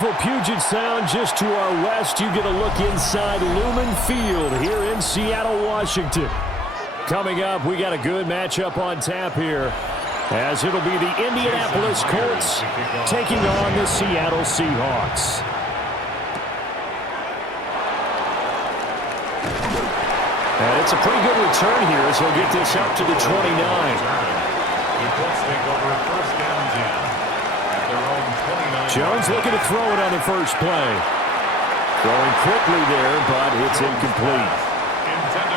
Puget Sound just to our west. You get a look inside Lumen Field here in Seattle, Washington. Coming up, we got a good matchup on tap here, as it'll be the Indianapolis Colts taking on the Seattle Seahawks. And it's a pretty good return here as he'll get this up to the 29. The Colts take over first down 10 at their own 29. Jones looking to throw it on the first play. Throwing quickly there, but it's incomplete.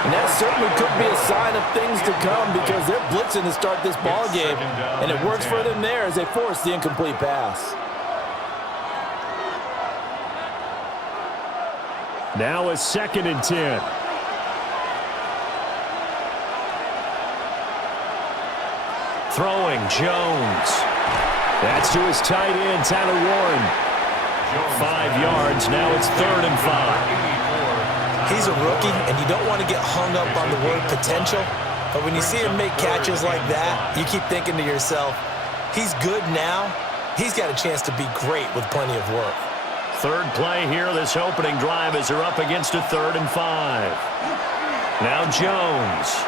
And that certainly could be a sign of things to come because they're blitzing to start this ball game, and it works for them there as they force the incomplete pass. Now a 2nd and 10. Throwing, Jones. That's to his tight end, Tyler Warren. 5 yards, now it's 3rd and 5. He's a rookie, and you don't want to get hung up on the word potential, but when you see him make catches like that, you keep thinking to yourself, he's good now, he's got a chance to be great with plenty of work. 3rd play here, this opening drive as they're up against a 3rd and 5. Now Jones.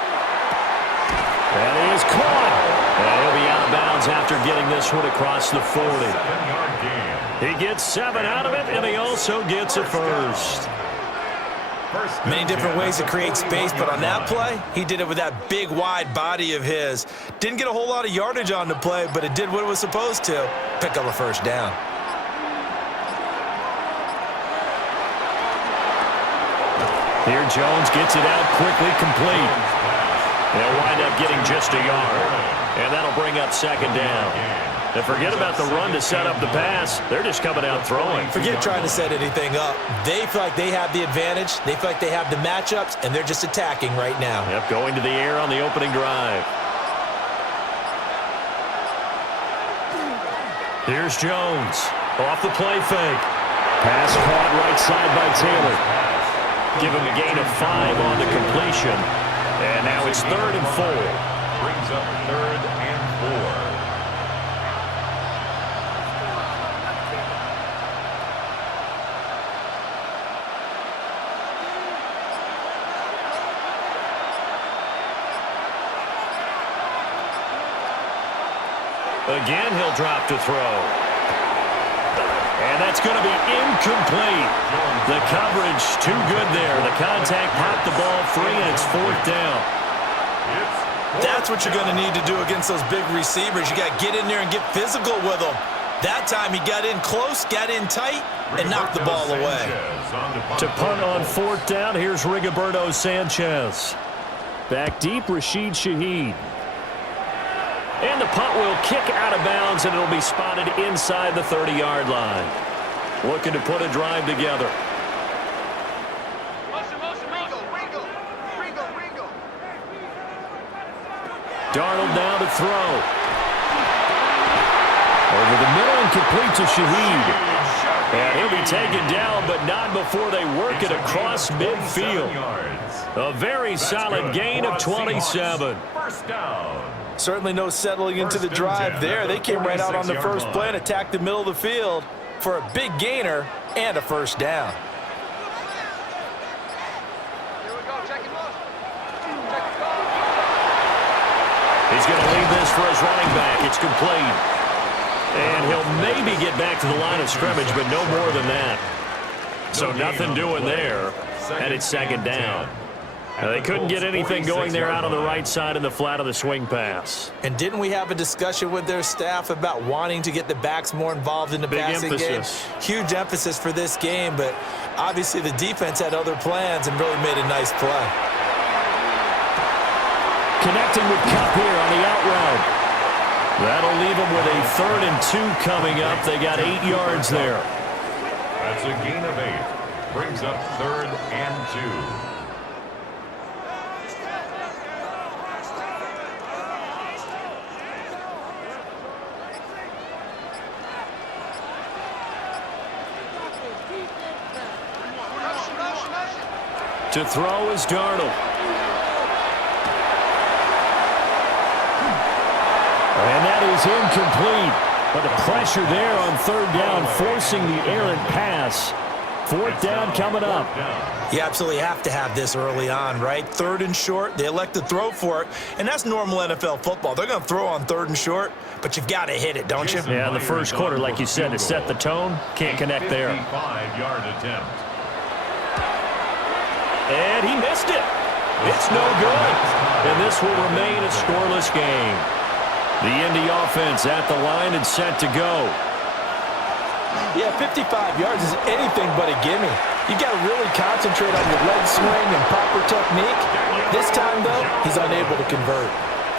That is caught. And he'll be out of bounds after getting this one across the 40. 7-yard gain. He gets 7 out of it, and he also gets a first. Many different ways to create space, but on that play, he did it with that big, wide body of his. Didn't get a whole lot of yardage on the play, but it did what it was supposed to. Pick up a first down. Here Jones gets it out quickly, complete. They'll wind up getting just a yard. And that'll bring up 2nd down. And forget about the run to set up the pass. They're just coming out throwing. Forget trying to set anything up. They feel like they have the advantage. They feel like they have the matchups, and they're just attacking right now. Yep, going to the air on the opening drive. Here's Jones. Off the play fake. Pass caught right side by Taylor. Give him a gain of 5 on the completion. And now it's 3rd and 4. Brings up 3rd and 4. Again, he'll drop to throw. And that's going to be incomplete. The coverage too good there. The contact popped the ball free, and it's 4th down. That's what you're going to need to do against those big receivers. You got to get in there and get physical with them. That time he got in close, got in tight, and knocked the ball away. To punt on 4th down, here's Rigoberto Sanchez. Back deep, Rashid Shaheed. And the punt will kick out of bounds, and it'll be spotted inside the 30-yard line. Looking to put a drive together. Darnold now to throw. Over the middle and complete to Shaheed. And he'll be taken down, but not before they work it across midfield. A very solid gain of 27. First down. Certainly no settling into the drive there. They came right out on the first play and attacked the middle of the field for a big gainer and a first down. He's going to leave this for his running back. It's complete. And he'll maybe get back to the line of scrimmage, but no more than that. So nothing doing there. And it's 2nd down. Now, they couldn't get anything going there out on the right side in the flat of the swing pass. And didn't we have a discussion with their staff about wanting to get the backs more involved in the passing game? Huge emphasis for this game, but obviously the defense had other plans and really made a nice play. Connecting with Kupp here on the out route. That'll leave them with a 3rd and 2 coming up. They got 8 yards there. That's a gain of 8. Brings up 3rd and 2. To throw is Darnold. And that is incomplete. But the pressure there on third down, forcing the errant pass. Fourth down coming up. You absolutely have to have this early on, right? Third and short, they elect to throw for it, and that's normal NFL football. They're going to throw on third and short, but you've got to hit it, don't you? Yeah, in the first quarter, like you said, to set the tone, can't connect there. 55-yard attempt. And he missed it. It's no good. And this will remain a scoreless game. The Indy offense at the line and set to go. Yeah, 55 yards is anything but a gimme. You got to really concentrate on your leg swing and proper technique. This time, though, he's unable to convert.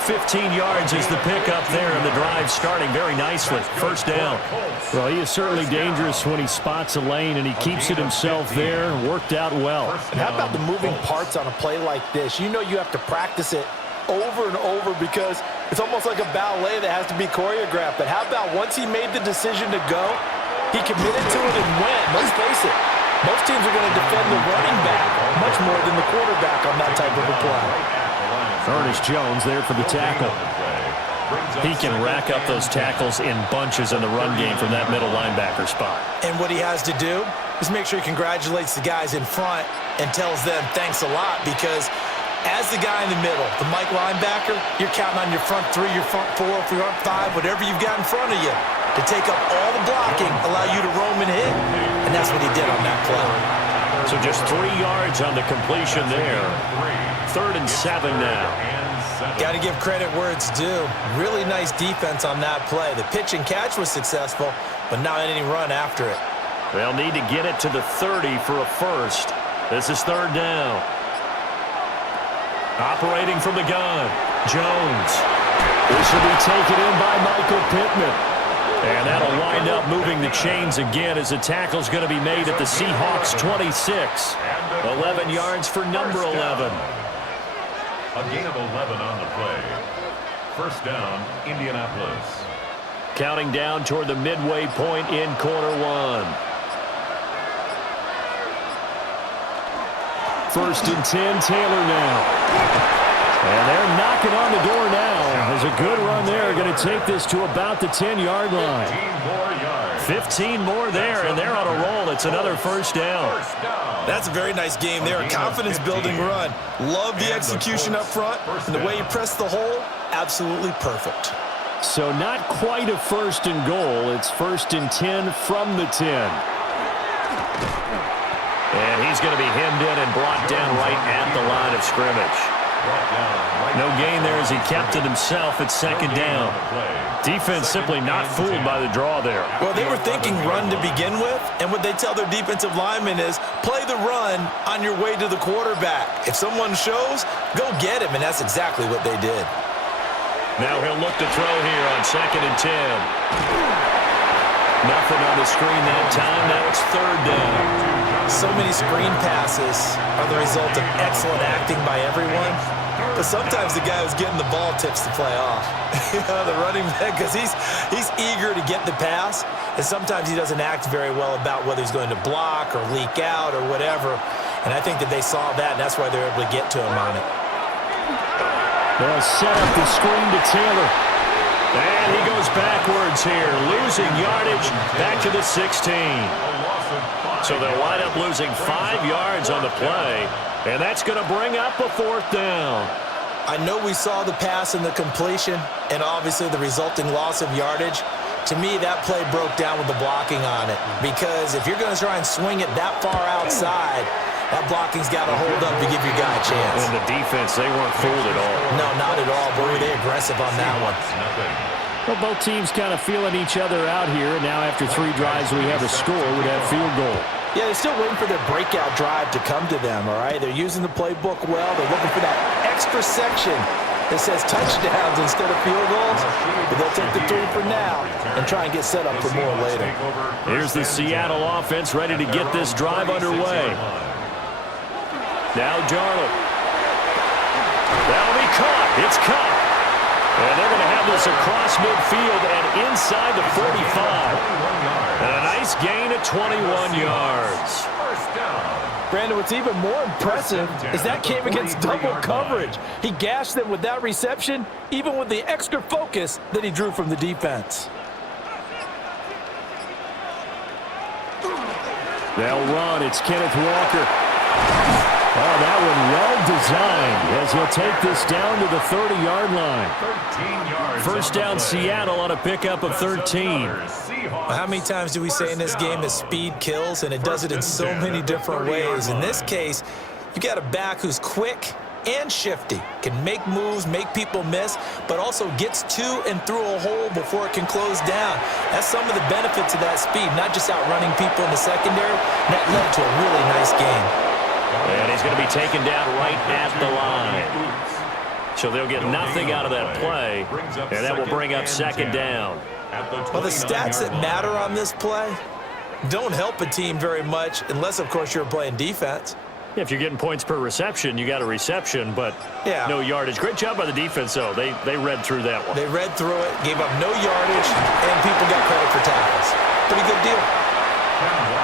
15 yards is the pickup there, and the drive starting very nicely. First down. Well, he is certainly dangerous when he spots a lane, and he keeps it himself there. Worked out well. And how about the moving parts on a play like this? You know you have to practice it over and over because it's almost like a ballet that has to be choreographed. But how about once he made the decision to go, he committed to it and went. Let's face it, most teams are going to defend the running back much more than the quarterback on that type of a play. Ernest Jones there for the tackle. He can rack up those tackles in bunches in the run game from that middle linebacker spot. And what he has to do is make sure he congratulates the guys in front and tells them thanks a lot, because as the guy in the middle, the Mike linebacker, you're counting on your front three, your front four, front five, whatever you've got in front of you to take up all the blocking, allow you to roam and hit. And that's what he did on that play. So just 3 yards on the completion there. 3rd and 7 now. Got to give credit where it's due. Really nice defense on that play. The pitch and catch was successful, but not any run after it. They'll need to get it to the 30 for a first. This is 3rd down. Operating from the gun, Jones. This will be taken in by Michael Pittman. And that'll wind up moving the chains again as the tackle's going to be made at the Seahawks 26. 11 yards for number 11. A gain of 11 on the play. First down, Indianapolis. Counting down toward the midway point in quarter one. 1st and 10, Taylor now. And they're knocking on the door now. There's a good run there. Going to take this to about the 10-yard line. 15 more yards. 15 more there, and they're on a roll. It's another first down. That's a very nice game there. A confidence-building run. Love the execution up front. And the way you press the hole, absolutely perfect. So not quite a 1st and goal. It's 1st and 10 from the 10. And he's going to be hemmed in and brought down right at the line of scrimmage. No gain there as he kept it himself at 2nd down. Defense simply not fooled by the draw there. Well, they were thinking run to begin with, and what they tell their defensive linemen is play the run on your way to the quarterback. If someone shows, go get him, and that's exactly what they did. Now he'll look to throw here on 2nd and 10. Nothing on the screen that time. Now it's 3rd down. So many screen passes are the result of excellent acting by everyone. But sometimes the guy who's getting the ball tips the play off. The running back, because he's eager to get the pass, and sometimes he doesn't act very well about whether he's going to block or leak out or whatever. And I think that they saw that, and that's why they're able to get to him on it. They'll set up the screen to Taylor. And he goes backwards here, losing yardage back to the 16. So they'll wind up losing 5 yards on the play, and that's going to bring up a 4th down. I know we saw the pass and the completion and obviously the resulting loss of yardage. To me, that play broke down with the blocking on it, because if you're going to try and swing it that far outside, that blocking's got to hold up to give your guy a chance. And the defense, they weren't fooled at all. No, not at all. Boy, were they aggressive on that one. Well, both teams kind of feeling each other out here. Now after 3 drives, we have a score with that field goal. Yeah, they're still waiting for their breakout drive to come to them, all right? They're using the playbook well. They're looking for that extra section that says touchdowns instead of field goals. But they'll take the 3 for now and try and get set up for more later. Here's the Seattle offense ready to get this drive underway. Now Jarlett. That'll be caught. It's caught. And they're going to have this across midfield and inside the 45. And a nice gain of 21 yards. Brandon, what's even more impressive is that came against double coverage. He gashed them with that reception, even with the extra focus that he drew from the defense. They'll run. It's Kenneth Walker. Oh, that one well designed as he'll take this down to the 30-yard line. 13 yards. First down Seattle on a pickup of 13. Well, how many times do we say in this game that speed kills, and it does it in so many different ways? In this case, you got a back who's quick and shifty, can make moves, make people miss, but also gets to and through a hole before it can close down. That's some of the benefits of that speed, not just outrunning people in the secondary. That led to a really nice game. And he's going to be taken down right at the line. So they'll get nothing out of that play, and that will bring up second down. Well, the stats that matter on this play don't help a team very much unless, of course, you're playing defense. If you're getting points per reception, you got a reception, but yeah, no yardage. Great job by the defense, though. They read through that one. They read through it, gave up no yardage, and people got credit for tackles. Pretty good deal.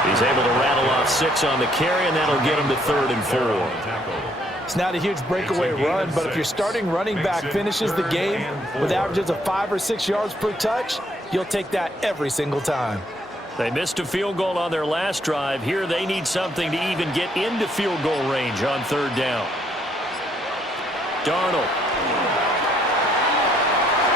He's able to rattle off 6 on the carry, and that'll get him to 3rd and 4. It's not a huge breakaway run, but if your starting running back finishes the game with averages of 5 or 6 yards per touch, you'll take that every single time. They missed a field goal on their last drive. Here they need something to even get into field goal range on 3rd down. Darnold.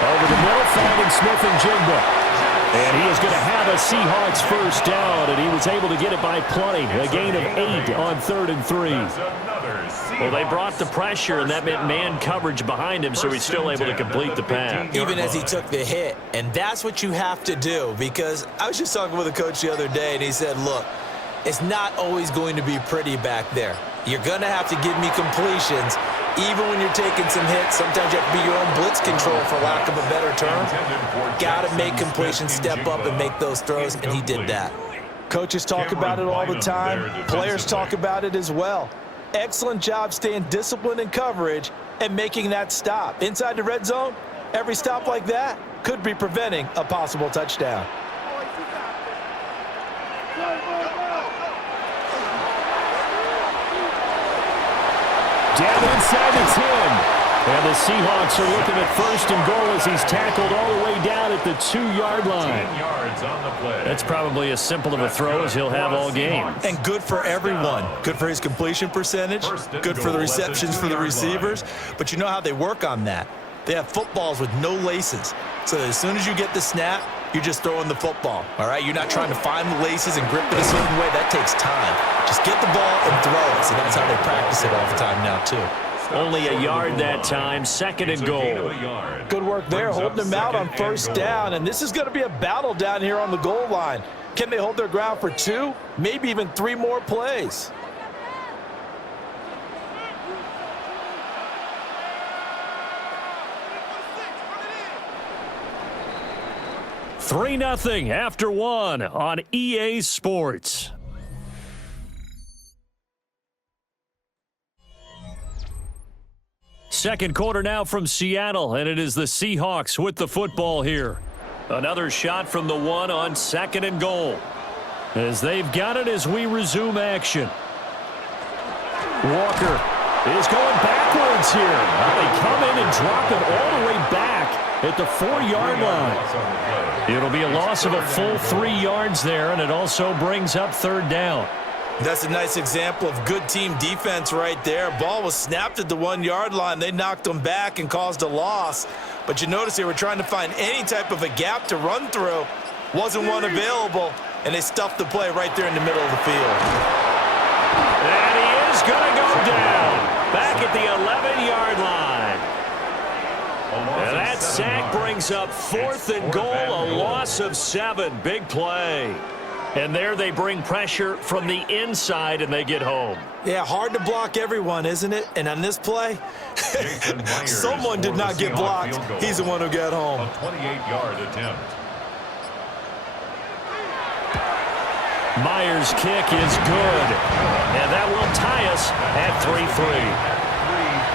Over the middle, finding Smith and Jigba. And he is going to have a Seahawks first down, and he was able to get it by plenty. A gain of 8 on 3rd and 3. Well, they brought the pressure, and that meant man coverage behind him, so he's still able to complete the pass. Even as he took the hit. And that's what you have to do, because I was just talking with a coach the other day, and he said, look, it's not always going to be pretty back there. You're going to have to give me completions. Even when you're taking some hits, sometimes you have to be your own blitz control, for lack of a better term. Got to make completions, step up, and make those throws, and he did that. Coaches talk about it all the time. Players talk about it as well. Excellent job staying disciplined in coverage and making that stop. Inside the red zone, every stop like that could be preventing a possible touchdown. Down inside the 10. And the Seahawks are looking at 1st and goal as he's tackled all the way down at the 2-yard line. That's probably as simple of a throw as he'll have all game. And good for everyone. Good for his completion percentage. Good for the receptions for the receivers. But you know how they work on that. They have footballs with no laces. So as soon as you get the snap, you're just throwing the football. All right? You're not trying to find the laces and grip it a certain way. That takes time. Just get the ball and throw it. So that's how they practice it all the time now, too. Only a yard that time, 2nd and goal. Good work there, holding them out on 1st down. And this is going to be a battle down here on the goal line. Can they hold their ground for 2, maybe even 3 more plays? Three 0 after 1 on EA Sports. Second quarter now from Seattle, and it is the Seahawks with the football here. Another shot from the 1 on 2nd and goal. As they've got it as we resume action. Walker is going backwards here. Now they come in and drop it all the way back at the 4-yard line. It'll be a loss of a full 3 yards there, and it also brings up 3rd down. That's a nice example of good team defense right there. Ball was snapped at the 1-yard line. They knocked them back and caused a loss. But you notice they were trying to find any type of a gap to run through. Wasn't one available, and they stuffed the play right there in the middle of the field. And he is going to go down back at the 11-yard line. And that sack brings up 4th and goal, a loss of 7. Big play. And there they bring pressure from the inside, and they get home. Yeah, hard to block everyone, isn't it? And on this play, someone did not get blocked. He's the one who got home. A 28-yard attempt. Myers' kick is good. And that will tie us at 3-3.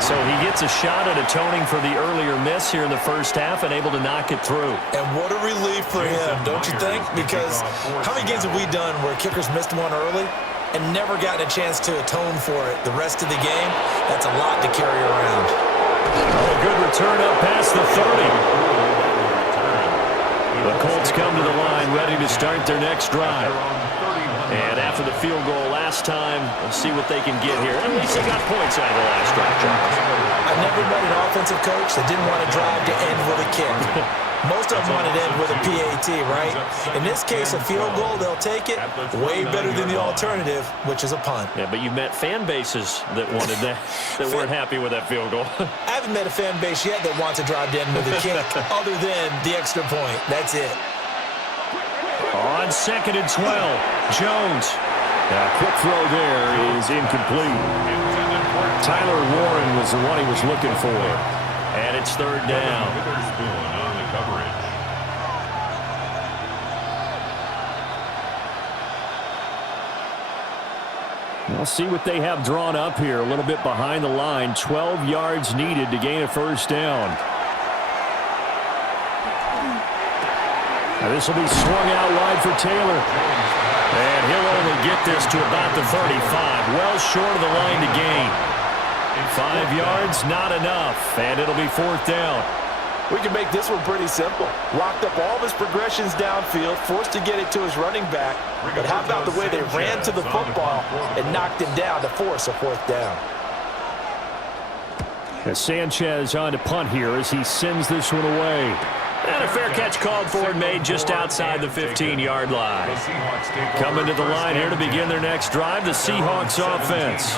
So he gets a shot at atoning for the earlier miss here in the first half and able to knock it through. And what a relief for him, don't you think? Because how many games have we done where kickers missed one early and never gotten a chance to atone for it the rest of the game? That's a lot to carry around. Oh, a good return up past the 30. The Colts come to the line ready to start their next drive. And after for the field goal last time. Let's see what they can get here. At least they got points out of the last drive, Charles. I've never met an offensive coach that didn't want to drive to end with a kick. Most of them wanted to end with a PAT, right? In this case, a field goal, they'll take it. Way better than the alternative, which is a punt. Yeah, but you met fan bases that wanted that, that weren't happy with that field goal. I haven't met a fan base yet that wants to drive to end with a kick other than the extra point. That's it. On 2nd and 12, Jones. Quick throw there is incomplete. Tyler Warren was the one he was looking for. And it's 3rd down. On the coverage. We'll see what they have drawn up here. A little bit behind the line. 12 yards needed to gain a 1st down. Now this will be swung out wide for Taylor. And he'll only get this to about the 35. Well short of the line to gain. 5 yards, not enough. And it'll be 4th down. We can make this one pretty simple. Locked up all of his progressions downfield, forced to get it to his running back. But how about the way they ran to the football and knocked him down to force a 4th down? As Sanchez on to punt here as he sends this one away. And a fair catch called for and made just outside the 15-yard line. Coming to the line here to begin their next drive, the Seahawks offense.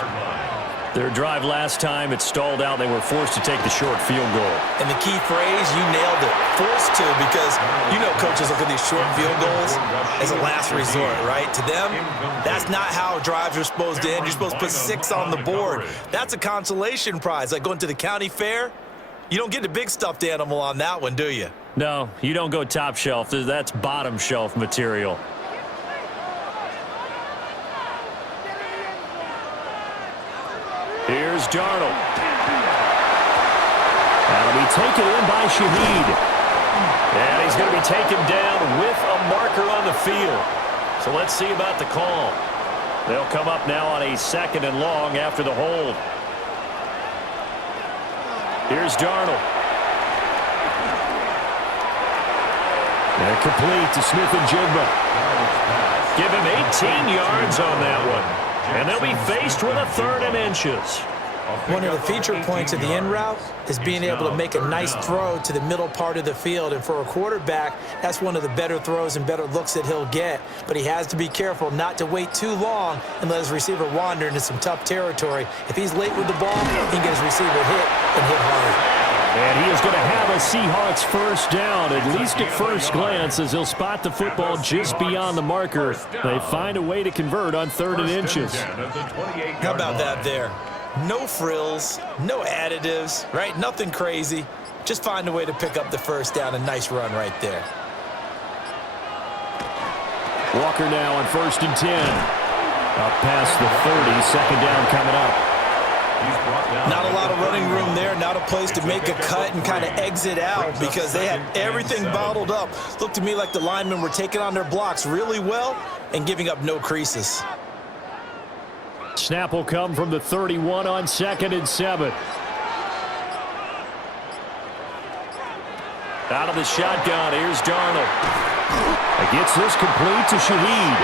Their drive last time, it stalled out. They were forced to take the short field goal. And the key phrase, you nailed it. Forced to, because you know coaches look at these short field goals as a last resort, right? To them, that's not how drives are supposed to end. You're supposed to put 6 on the board. That's a consolation prize. Like going to the county fair, you don't get a big stuffed animal on that one, do you? No, you don't go top shelf. That's bottom shelf material. Here's Darnold. That'll be taken in by Shaheed. And he's going to be taken down with a marker on the field. So let's see about the call. They'll come up now on a 2nd and long after the hold. Here's Darnold. And complete to Smith-Njigba. Give him 18 yards on that one. And they'll be faced with a 3rd and inches. One of the feature points of the in route is being able to make a nice throw to the middle part of the field. And for a quarterback, that's one of the better throws and better looks that he'll get. But he has to be careful not to wait too long and let his receiver wander into some tough territory. If he's late with the ball, he can get his receiver hit and hit hard. And he is going to have a Seahawks 1st down, at least at first glance, as he'll spot the football just beyond the marker. They find a way to convert on 3rd and inches. How about that there? No frills, no additives, right? Nothing crazy. Just find a way to pick up the 1st down. A nice run right there. Walker now on 1st and 10. Up past the 30, 2nd down coming up. Not a lot of running room there, not a place to make a cut and kind of exit out because they had everything bottled up. Looked to me like the linemen were taking on their blocks really well and giving up no creases. Snap will come from the 31 on 2nd and 7. Out of the shotgun, here's Darnold. He gets this complete to Shaheed.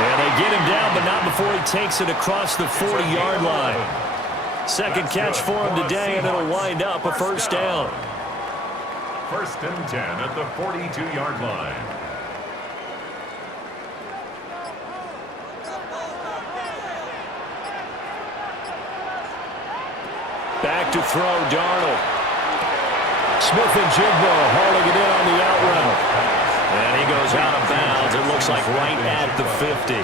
And they get him down, but not before he takes it across the 40-yard line. 2nd catch for him today, and it'll wind up a 1st down. 1st and 10 at the 42-yard line. Back to throw, Darnold. Smith-Njigba hauling it in on the out route. And he goes out of bounds. It looks like right at the 50.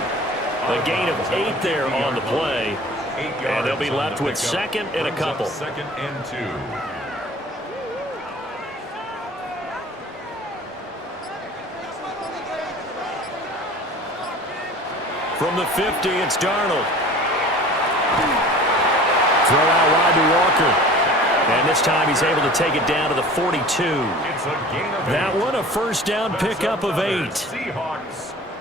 A gain of 8 there on the play. And they'll be left with 2nd and a couple. 2nd and 2. From the 50, it's Darnold. Throw out wide to Walker. And this time he's able to take it down to the 42. That one a 1st down pickup of 8.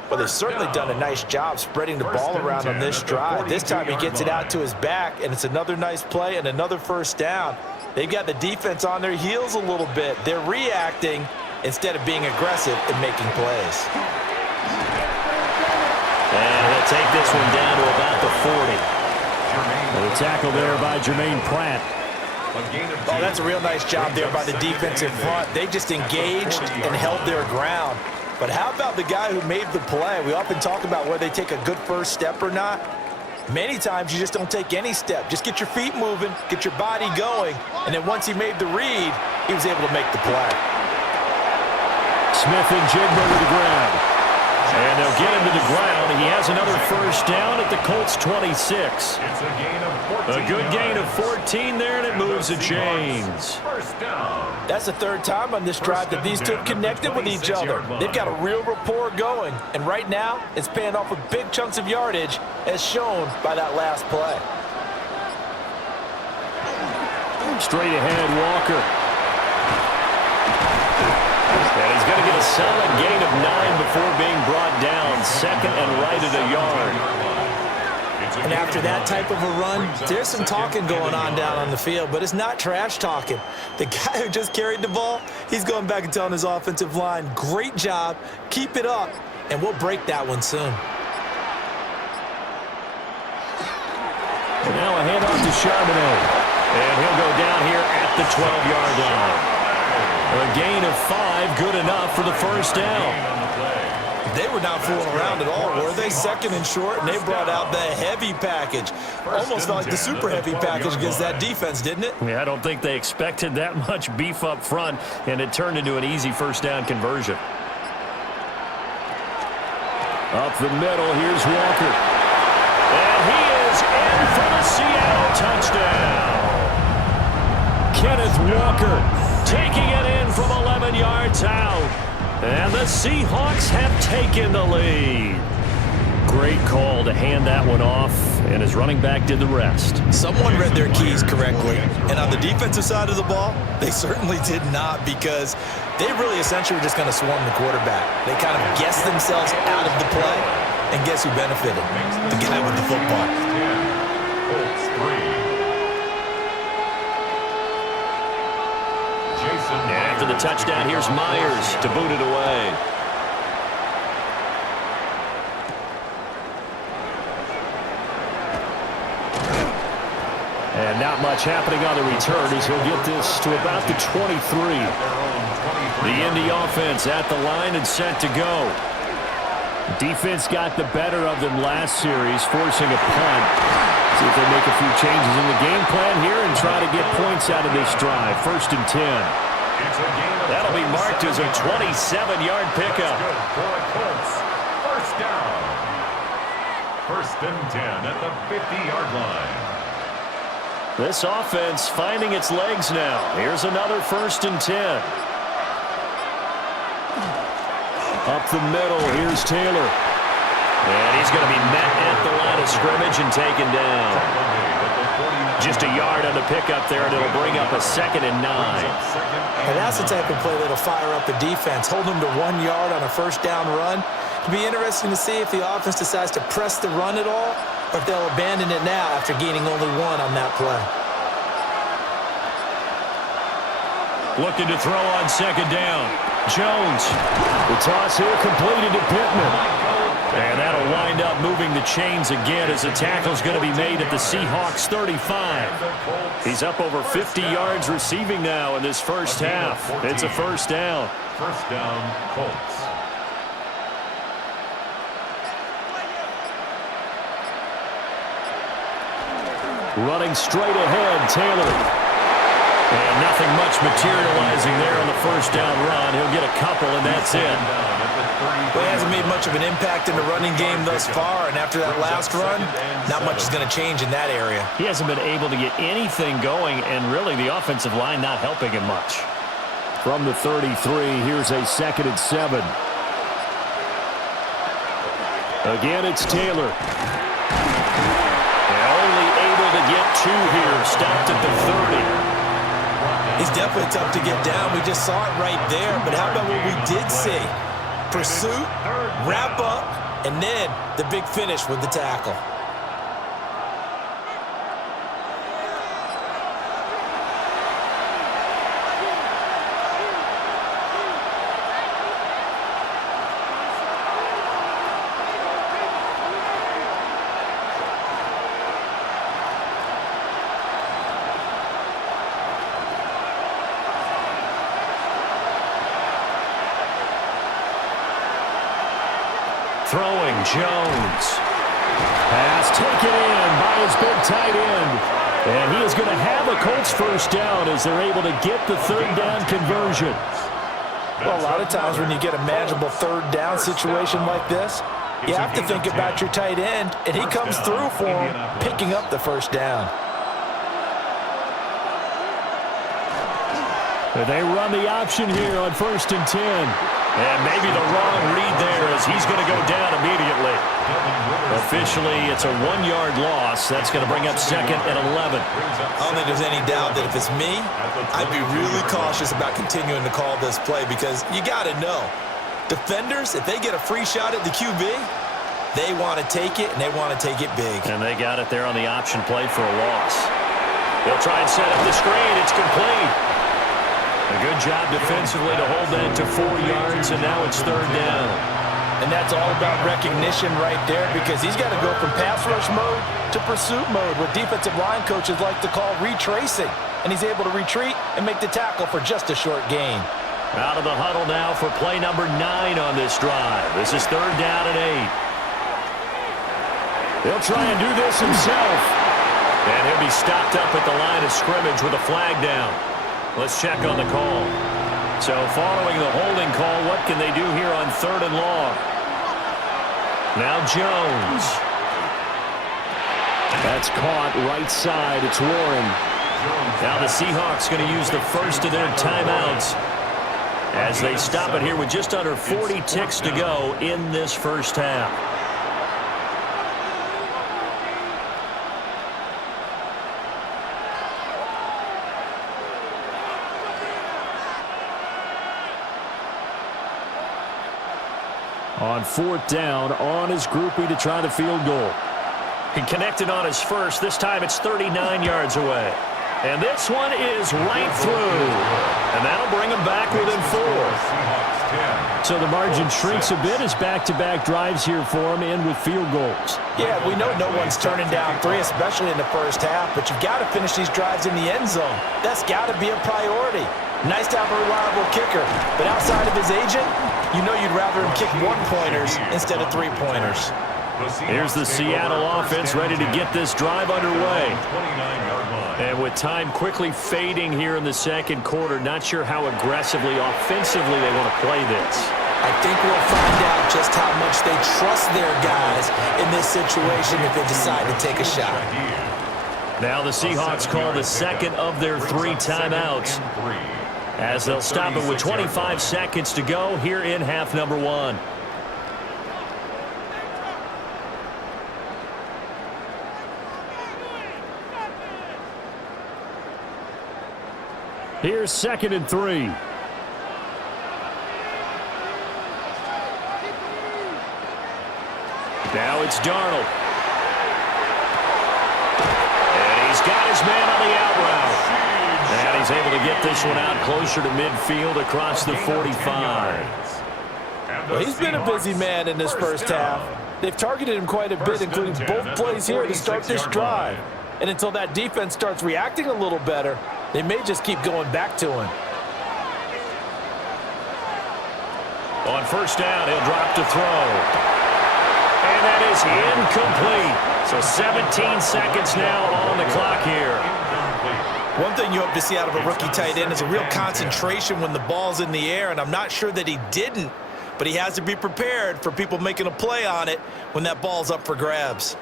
Well, they've certainly done a nice job spreading the ball around on this drive. This time he gets it out to his back, and it's another nice play and another 1st down. They've got the defense on their heels a little bit. They're reacting instead of being aggressive and making plays. And They'll take this one down to about the 40. And the tackle there by Jermaine Pratt. Oh, that's a real nice job there by the defensive front. They just engaged and held their ground. But how about the guy who made the play? We often talk about whether they take a good first step or not. Many times you just don't take any step. Just get your feet moving, get your body going, and then once he made the read, he was able to make the play. Smith and Jigba to the ground. And they'll get him to the ground. He has another first down at the Colts 26. A good gain of 14 there, and it moves the chains. That's the third time on this drive that these two have connected with each other. They've got a real rapport going, and right now it's paying off with big chunks of yardage as shown by that last play. Straight ahead, Walker. And he's going to get a solid gain of 9 before being brought down. Second and right at a yard. And after that type of a run, there's some talking going on down on the field, but it's not trash talking. The guy who just carried the ball, he's going back and telling his offensive line, great job, keep it up, and we'll break that one soon. And now a handoff to Charbonnet. And he'll go down here at the 12-yard line. A gain of 5, good enough for the first down. They were not fooling around at all, were they? Second and short, and they brought out the heavy package. Almost felt like the super heavy package against that defense, didn't it? Yeah, I don't think they expected that much beef up front, and it turned into an easy first down conversion. Up the middle, here's Walker. And he is in for the Seattle touchdown. Kenneth Walker taking it in from 11 yards out. And the Seahawks have taken the lead. Great call to hand that one off, and his running back did the rest. Someone read their keys correctly. And on the defensive side of the ball, they certainly did not, because they really essentially were just going to swarm the quarterback. They kind of guessed themselves out of the play, and guess who benefited? The guy with the football. After the touchdown, here's Myers to boot it away. And not much happening on the return as he'll get this to about the 23. The Indy offense at the line and set to go. Defense got the better of them last series, forcing a punt. See if they make a few changes in the game plan here and try to get points out of this drive. 1st and 10. That'll be marked as a 27-yard pickup. First down. 1st and 10 at the 50-yard line. This offense finding its legs now. Here's another 1st and 10. Up the middle, here's Taylor. And he's going to be met at the line of scrimmage and taken down. Just a yard on the pickup there, and it'll bring up a 2nd and 9. And that's the type of play that'll fire up the defense. Hold them to 1 yard on a first down run. It'll be interesting to see if the offense decides to press the run at all, or if they'll abandon it now after gaining only 1 on that play. Looking to throw on 2nd down. Jones. The toss here completed to Pittman. And that'll wind up moving the chains again as the tackle's going to be made at the Seahawks 35. He's up over 50 yards receiving now in this first half. It's a first down. First down, Colts. Running straight ahead, Taylor. And nothing much materializing there on the first down run. He'll get a couple, and that's it. Well, he hasn't made much of an impact in the running game thus far, and after that last run, not much is going to change in that area. He hasn't been able to get anything going, and really the offensive line not helping him much. From the 33, here's a 2nd and 7. Again, it's Taylor. And only able to get 2 here. Stopped at the 30. He's definitely tough to get down. We just saw it right there. But how about what we did see? Pursuit, wrap up, and then the big finish with the tackle. throwing, Jones. Pass taken in by his big tight end. And he is going to have a Colts first down as they're able to get the third down conversion. Well, a lot of times when you get a manageable third down situation like this, you have to think about your tight end, and he comes through for him, picking up the first down. They run the option here on 1st and 10. And maybe the wrong read there as he's going to go down immediately. Officially, it's a 1-yard loss. That's going to bring up 2nd and 11. I don't think there's any doubt that if it's me, I'd be really cautious about continuing to call this play because you got to know, defenders, if they get a free shot at the QB, they want to take it, and they want to take it big. And they got it there on the option play for a loss. They'll try and set up the screen. It's complete. A good job defensively to hold that to 4 yards, and now it's 3rd down. And that's all about recognition right there because he's got to go from pass rush mode to pursuit mode, what defensive line coaches like to call retracing. And he's able to retreat and make the tackle for just a short gain. Out of the huddle now for play number 9 on this drive. This is 3rd down and 8. He'll try and do this himself. And he'll be stopped up at the line of scrimmage with a flag down. Let's check on the call. So following the holding call, what can they do here on 3rd and long? Now Jones. That's caught right side. It's Warren. Now the Seahawks going to use the first of their timeouts as they stop it here with just under 40 ticks to go in this first half. On 4th down, on his groupie to try the field goal. He connected on his first. This time it's 39 yards away. And this one is right through. And that'll bring him back within 4. So the margin shrinks a bit as back-to-back drives here for him and with field goals. Yeah, we know no one's turning down 3, especially in the first half, but you've got to finish these drives in the end zone. That's got to be a priority. Nice to have a reliable kicker, but outside of his agent, you know you'd rather him kick 1-pointers instead of 3-pointers. Here's the Seattle offense ready to get this drive underway. And with time quickly fading here in the second quarter, not sure how aggressively, offensively they want to play this. I think we'll find out just how much they trust their guys in this situation if they decide to take a shot. Now the Seahawks call the second of their 3 timeouts as they'll stop it with 25 seconds to go here in half number 1. Here's 2nd and 3. Now it's Darnold. And he's got his man on the out route. And he's able to get this one out closer to midfield across the 45. Well, he's been a busy man in this first half. They've targeted him quite a bit, including both plays here to start this drive. And until that defense starts reacting a little better, they may just keep going back to him. On 1st down, he'll drop to throw. And that is incomplete. So 17 seconds now on the clock here. One thing you hope to see out of a rookie tight end is a real concentration when the ball's in the air, and I'm not sure that he didn't, but he has to be prepared for people making a play on it when that ball's up for grabs.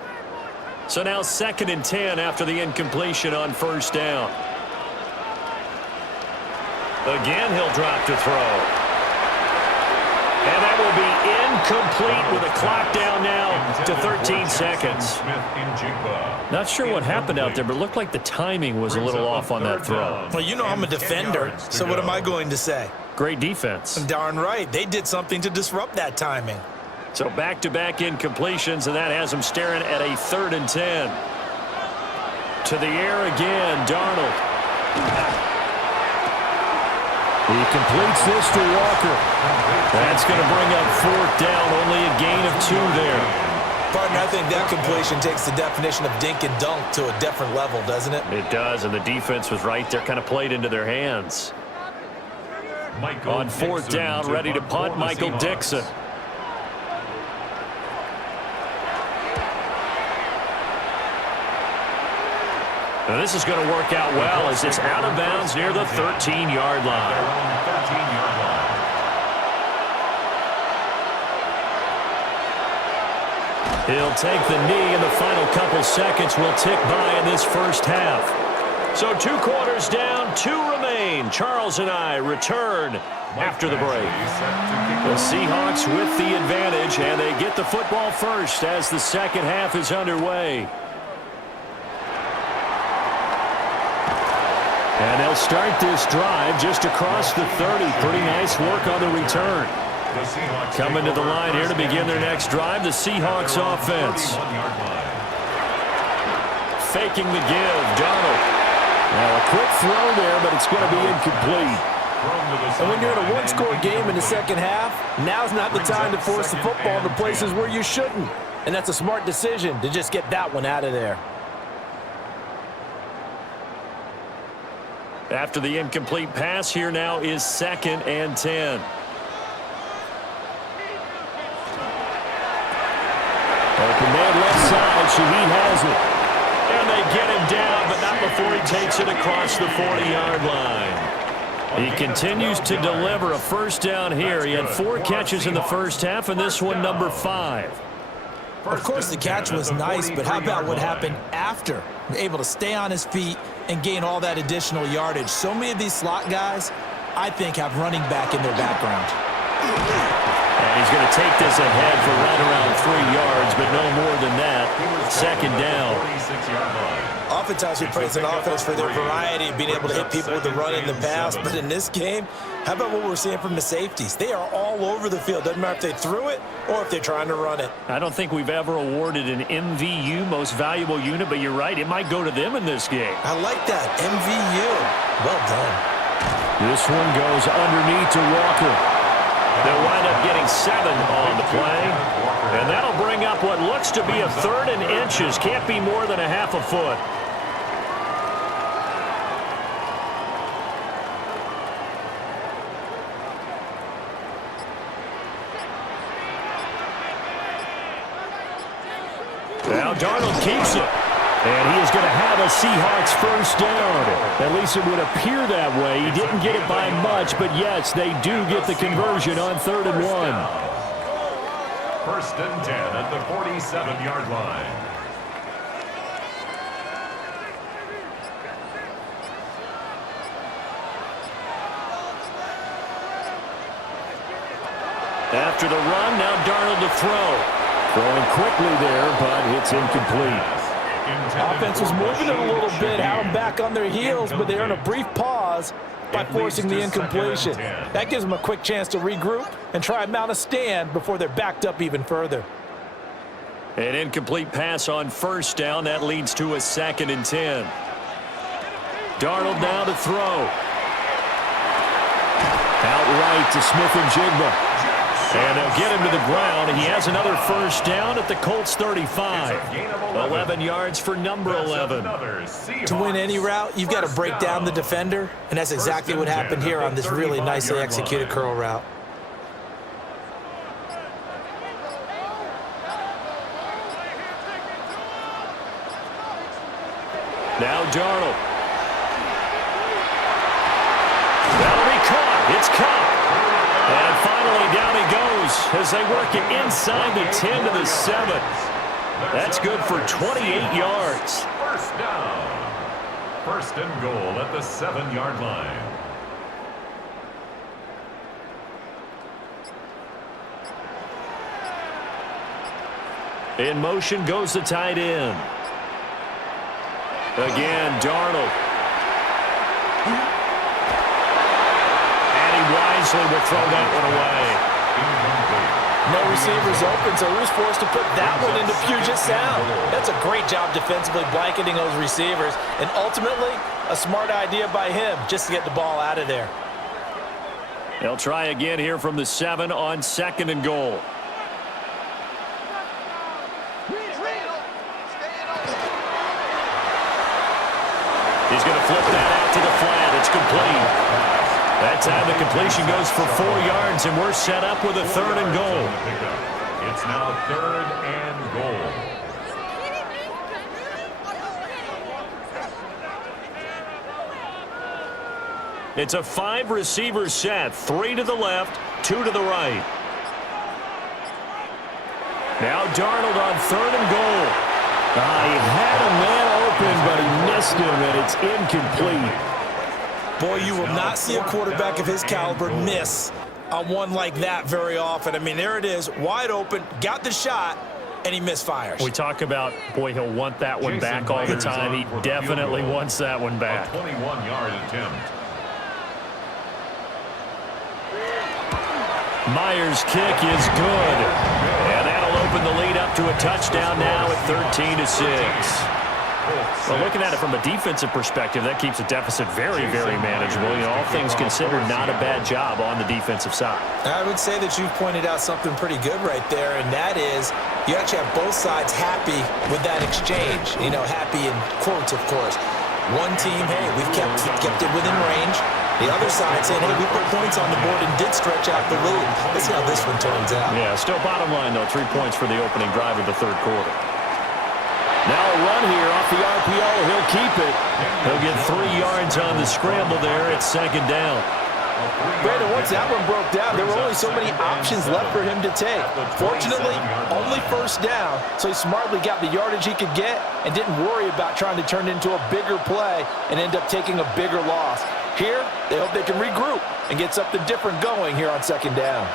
So now 2nd and 10 after the incompletion on 1st down. Again, he'll drop to throw. And that will be incomplete with a clock down now to 13 seconds. Not sure what happened out there, but it looked like the timing was a little off on that throw. Well, you know I'm a defender, so what am I going to say? Great defense. Darn right. They did something to disrupt that timing. So back-to-back incompletions, and that has him staring at a 3rd and 10. To the air again, Darnold. He completes this to Walker. That's going to bring up 4th down, only a gain of 2 there. Partner, I think that completion takes the definition of dink and dunk to a different level, doesn't it? It does, and the defense was right there, kind of played into their hands. On 4th down, ready to punt, Michael Dixon. Now this is going to work out well as it's out of bounds near the 13-yard line. 13-yard line. He'll take the knee, and the final couple seconds will tick by in this first half. So 2 quarters down, 2 remain. Charles and I return after the break. The Seahawks with the advantage, and they get the football first as the second half is underway. And they'll start this drive just across the 30. Pretty nice work on the return. Coming to the line here to begin their next drive, the Seahawks offense. Faking the give, Darnold. Now a quick throw there, but it's going to be incomplete. And when you're in a one-score game in the second half, now's not the time to force the football into places where you shouldn't. And that's a smart decision to just get that one out of there. After the incomplete pass, here now is 2nd and 10. Open man left side, Shaheed has it. And they get him down, but not before he takes it across the 40-yard line. He continues to deliver a first down here. He had 4 catches in the first half, and this one number 5. Of course, the catch was nice, but how about what happened after? Able to stay on his feet and gain all that additional yardage. So many of these slot guys, I think, have running back in their background. And he's going to take this ahead for right around 3 yards, but no more than that. 2nd down. Oftentimes we praise an offense for their variety of being able to hit people with the run and the pass, but in this game, how about what we're seeing from the safeties? They are all over the field. Doesn't matter if they threw it or if they're trying to run it. I don't think we've ever awarded an MVU, most valuable unit, but you're right, it might go to them in this game. I like that, MVU. Well done. This one goes underneath to Walker. They'll wind up getting 7 on the play, and that'll bring up what looks to be a 3rd and inches. Can't be more than a half a foot. Now Darnold keeps it. And he is going to have a Seahawks first down. At least it would appear that way. He didn't get it by much, but yes, they do get the conversion on 3rd and 1. 1st and 10 at the 47-yard line. After the run, now Darnold to throw. Throwing quickly there, but it's incomplete. Offense was moving it a little bit, had them back on their heels, but they earn a brief pause by forcing the incompletion. That gives them a quick chance to regroup and try and mount a stand before they're backed up even further. An incomplete pass on 1st down. That leads to a 2nd and 10. Darnold now to throw. Outright to Smith-Njigba. And they'll get him to the ground. He has another first down at the Colts 35. 11 yards for number 11. To win any route, you've got to break down the defender, and that's exactly what happened here on this really nicely executed curl route. Now Darnold. That'll be caught. It's caught. And finally, down he goes as they work it inside the 10 to the 7. That's good for 28 yards. First down. 1st and goal at the 7-yard line. In motion goes the tight end. Again, Darnold. Wisely will throw that one away. No receivers open, so he was forced to put that one into Puget Sound. That's a great job defensively blanketing those receivers, and ultimately a smart idea by him just to get the ball out of there. They'll try again here from the 7 on 2nd and goal. He's going to flip that out to the flat. It's complete. That time the completion goes for 4 yards, and we're set up with a 3rd and goal. It's now 3rd and goal. It's a 5-receiver set, 3 to the left, 2 to the right. Now Darnold on 3rd and goal. He had a man open, but he missed him, and it's incomplete. Boy, you will not see a quarterback of his caliber miss on one like that very often. I mean, there it is, wide open, got the shot, and he misfires. We talk about, boy, he'll want that one back all the time. He definitely wants that one back. A 21-yard attempt. Myers' kick is good. And that'll open the lead up to a touchdown now at 13-6. Well, looking at it from a defensive perspective, that keeps the deficit very, very manageable. You know, all things considered, not a bad job on the defensive side. I would say that you've pointed out something pretty good right there, and that is you actually have both sides happy with that exchange. You know, happy in quotes, of course. One team, hey, we've kept it within range. The other side saying, hey, we put points on the board and did stretch out the lead. Let's see how this one turns out. Yeah, still bottom line, though, 3 points for the opening drive of the third quarter. Now a run here off the RPO. He'll keep it. He'll get 3 yards on the scramble there at 2nd down. Brandon, once that one broke down, there were only so many options left for him to take. Fortunately, only 1st down, so he smartly got the yardage he could get and didn't worry about trying to turn it into a bigger play and end up taking a bigger loss. Here, they hope they can regroup and get something different going here on 2nd down.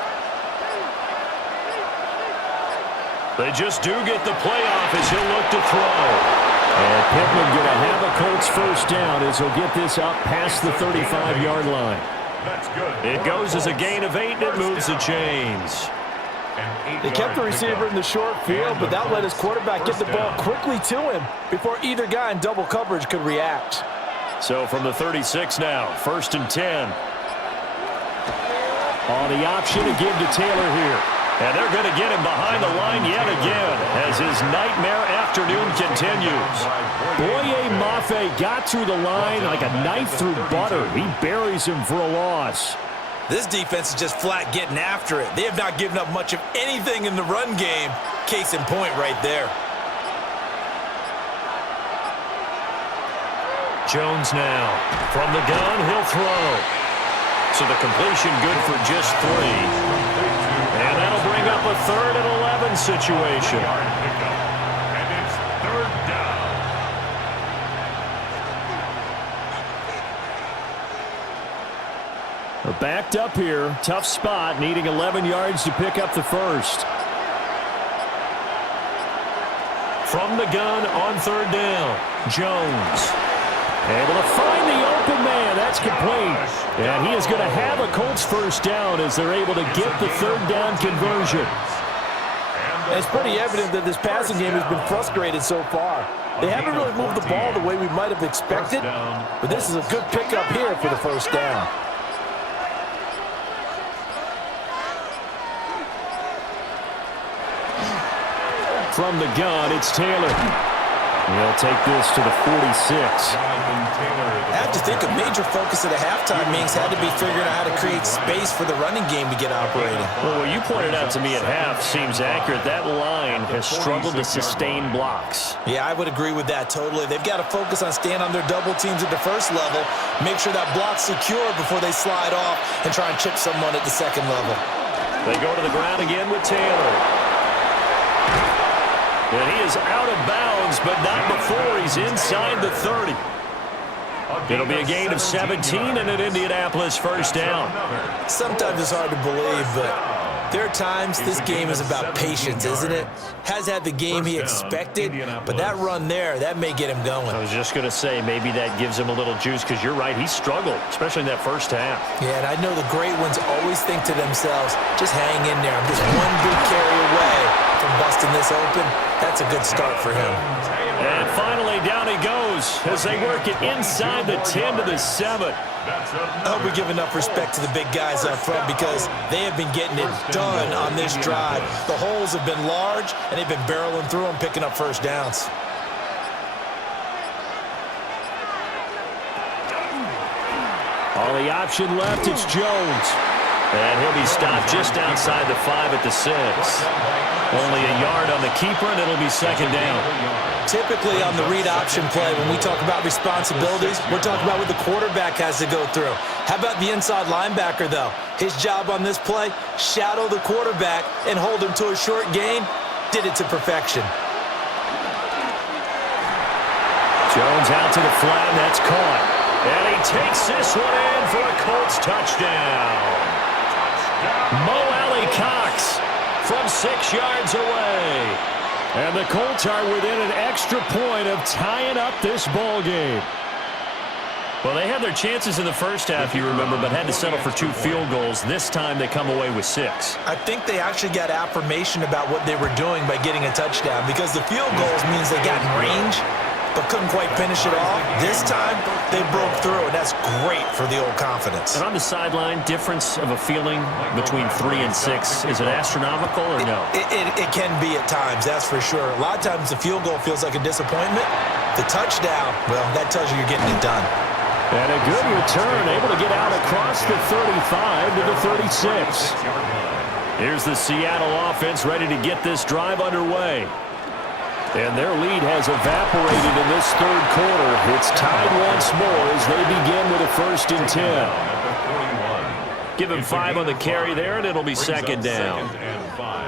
They just do get the play off as he'll look to throw. And Pittman going to have a Colts 1st down as he'll get this up past the 35-yard line. That's good. It goes as a gain of 8, and it moves the chains. They kept the receiver in the short field, but that let his quarterback get the ball quickly to him before either guy in double coverage could react. So from the 36 now, 1st and 10. On the option to give to Taylor here. And they're going to get him behind the line yet again as his nightmare afternoon continues. Boye Mafe got through the line like a knife through butter. He buries him for a loss. This defense is just flat getting after it. They have not given up much of anything in the run game. Case in point right there. Jones now. From the gun, he'll throw. So the completion good for just 3. And that'll bring up a 3rd and 11 situation. And it's 3rd down. We're backed up here. Tough spot, needing 11 yards to pick up the 1st. From the gun on 3rd down, Jones. Able to find the open man. That's complete. And he is going to have a Colts 1st down as they're able to get the 3rd down conversion. And it's pretty evident that this passing game has been frustrated so far. They haven't really moved the ball the way we might have expected, but this is a good pickup here for the 1st down. From the gun, it's Taylor. He'll take this to the 46. I have to think a major focus of the halftime meetings had to be figuring out how to create space for the running game to get operating. Well, what you pointed out to me at half seems accurate. That line has struggled to sustain blocks. Yeah, I would agree with that totally. They've got to focus on staying on their double teams at the 1st level, make sure that block's secure before they slide off and try and chip someone at the 2nd level. They go to the ground again with Taylor. And he is out of bounds, but not before he's inside the 30. It'll be a gain of 17 and an Indianapolis 1st down. Sometimes it's hard to believe, but there are times this game is about patience, isn't it? Has had the game he expected, but that run there, that may get him going. I was just going to say, maybe that gives him a little juice because you're right, he struggled, especially in that 1st half. Yeah, and I know the great ones always think to themselves, just hang in there. I'm just one big carry away from busting this open. That's a good start for him. And finally, down he goes as they work it inside the 10 to the 7. I hope we give enough respect to the big guys up front because they have been getting it done on this drive. The holes have been large, and they've been barreling through them, picking up 1st downs. All the option left, it's Jones. And he'll be stopped just outside the 5 at the 6. Only a yard on the keeper, and it'll be second down. Typically on the read option play, when we talk about responsibilities, we're talking about what the quarterback has to go through. How about the inside linebacker, though? His job on this play, shadow the quarterback and hold him to a short gain. Did it to perfection. Jones out to the flat, and that's caught. And he takes this one in for a Colts touchdown. Mo Alley-Cox from 6 yards away. And the Colts are within an extra point of tying up this ball game. Well, they had their chances in the first half, you remember, but had to settle for 2 field goals. This time they come away with 6. I think they actually got affirmation about what they were doing by getting a touchdown, because the field goals means they got in range but couldn't quite finish it off. This time, they broke through, and that's great for the old confidence. And on the sideline, difference of a feeling between 3 and 6, is it astronomical or no? It can be at times, that's for sure. A lot of times the field goal feels like a disappointment. The touchdown, well, that tells you you're getting it done. And a good return, able to get out across the 35 to the 36. Here's the Seattle offense ready to get this drive underway. And their lead has evaporated in this third quarter. It's tied once more as they begin with a 1st and 10. Give him 5 on the carry there, and it'll be second down.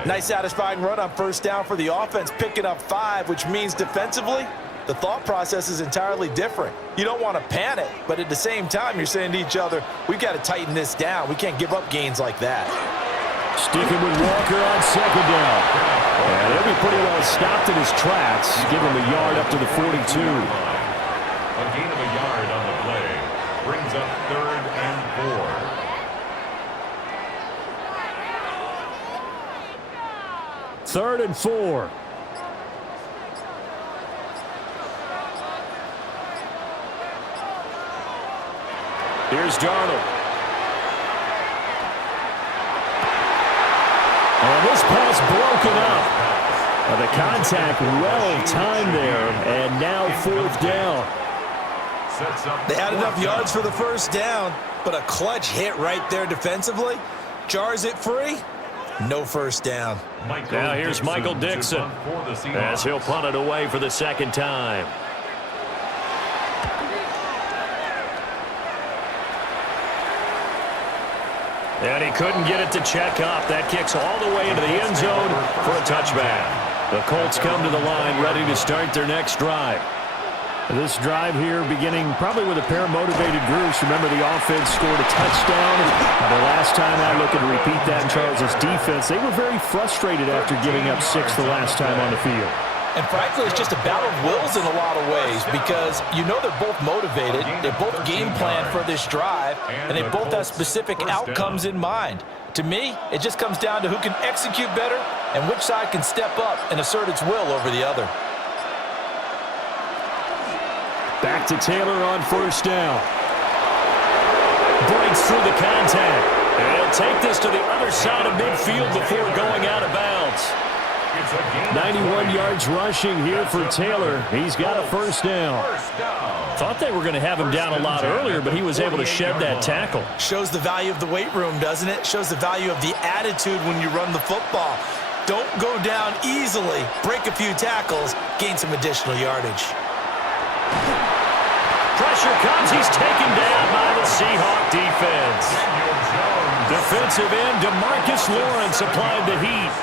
Nice satisfying run on 1st down for the offense, picking up 5, which means defensively, the thought process is entirely different. You don't want to panic, but at the same time, you're saying to each other, we've got to tighten this down. We can't give up gains like that. Sticking with Walker on second down. And he'll be pretty well stopped in his tracks. Give him a yard up to the 42. A gain of a yard on the play brings up 3rd and 4. 3rd and 4. Here's Darnold. And this pass broken up. The contact well timed there, and now 4th down. They had enough yards for the 1st down, but a clutch hit right there defensively. Jars it free. No 1st down. Now here's Michael Dixon as he'll punt it away for the 2nd time. And he couldn't get it to check up. That kicks all the way into the end zone for a touchback. The Colts come to the line ready to start their next drive. This drive here beginning probably with a pair of motivated groups. Remember, the offense scored a touchdown. The last time I look at repeat that in Charles' defense, they were very frustrated after giving up 6 the last time on the field. And frankly, it's just a battle of wills in a lot of ways, because you know they're both motivated, they both game plan for this drive, and they both have specific outcomes in mind. To me, it just comes down to who can execute better and which side can step up and assert its will over the other. Back to Taylor on 1st down. Breaks through the contact. And he'll take this to the other side of midfield before going out of bounds. 91 yards rushing here for Taylor. He's got a 1st down. Thought they were going to have him down a lot earlier, but he was able to shed that tackle. Shows the value of the weight room, doesn't it? Shows the value of the attitude when you run the football. Don't go down easily. Break a few tackles. Gain some additional yardage. Pressure comes. He's taken down by the Seahawk defense. Defensive end DeMarcus Lawrence applied the heat.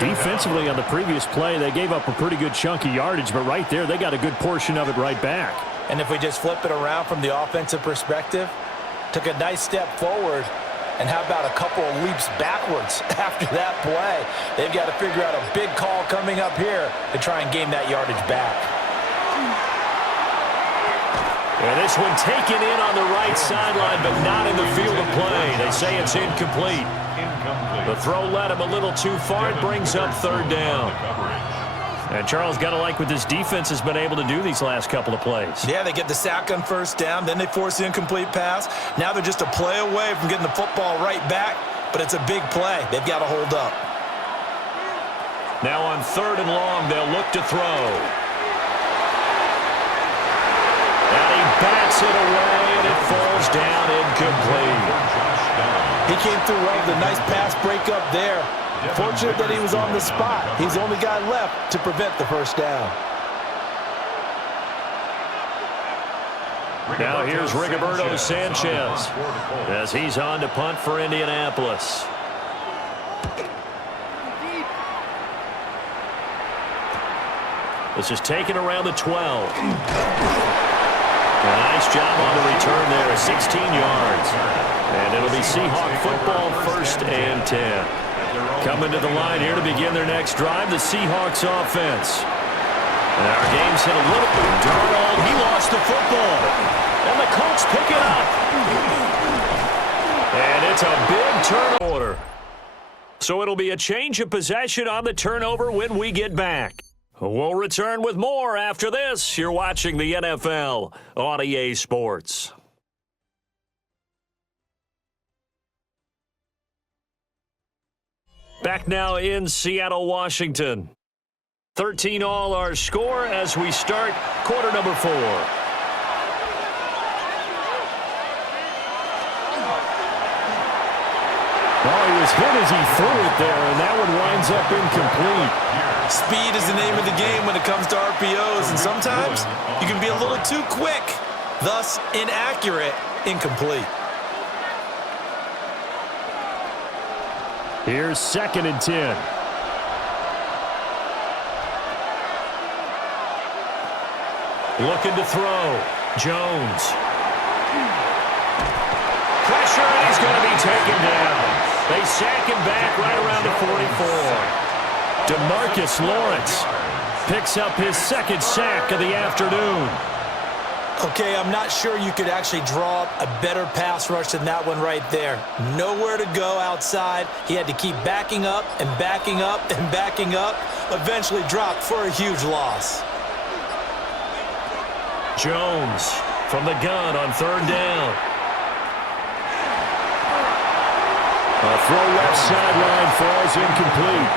Defensively on the previous play, they gave up a pretty good chunk of yardage, but right there, they got a good portion of it right back. And if we just flip it around from the offensive perspective, took a nice step forward, and how about a couple of leaps backwards after that play? They've got to figure out a big call coming up here to try and gain that yardage back. And this one taken in on the right sideline, but not in the field of play. They say it's incomplete. The throw led him a little too far. It brings up 3rd down. And Charles, got to like what this defense has been able to do these last couple of plays. Yeah, they get the sack on 1st down, then they force the incomplete pass. Now they're just a play away from getting the football right back, but it's a big play. They've got to hold up. Now on 3rd and long, they'll look to throw. And he bats it away, and it falls down incomplete. He came through well with a nice pass breakup there. Fortunate that he was on the spot. He's the only guy left to prevent the first down. Now here's Rigoberto Sanchez as he's on to punt for Indianapolis. This is taken around the 12. Nice job on the return there, 16 yards. And it'll be Seahawk football, 1st and 10. Coming to the line here to begin their next drive, the Seahawks offense. And our game's hit a little bit. Darnold, he lost the football. And the Colts pick it up. And it's a big turnover. So it'll be a change of possession on the turnover when we get back. We'll return with more after this. You're watching the NFL on EA Sports. Back now in Seattle, Washington. 13 all our score as we start quarter number 4. Well, he was hit as he threw it there, and that one winds up incomplete. Speed is the name of the game when it comes to RPOs, and sometimes you can be a little too quick, thus inaccurate, incomplete. Here's 2nd and 10. Looking to throw. Jones. Pressure, and he's going to be taken down. They sack him back right around the 44. DeMarcus Lawrence picks up his 2nd sack of the afternoon. Okay, I'm not sure you could actually draw up a better pass rush than that one right there. Nowhere to go outside. He had to keep backing up and backing up and backing up. Eventually dropped for a huge loss. Jones from the gun on 3rd down. A throw left sideline falls incomplete.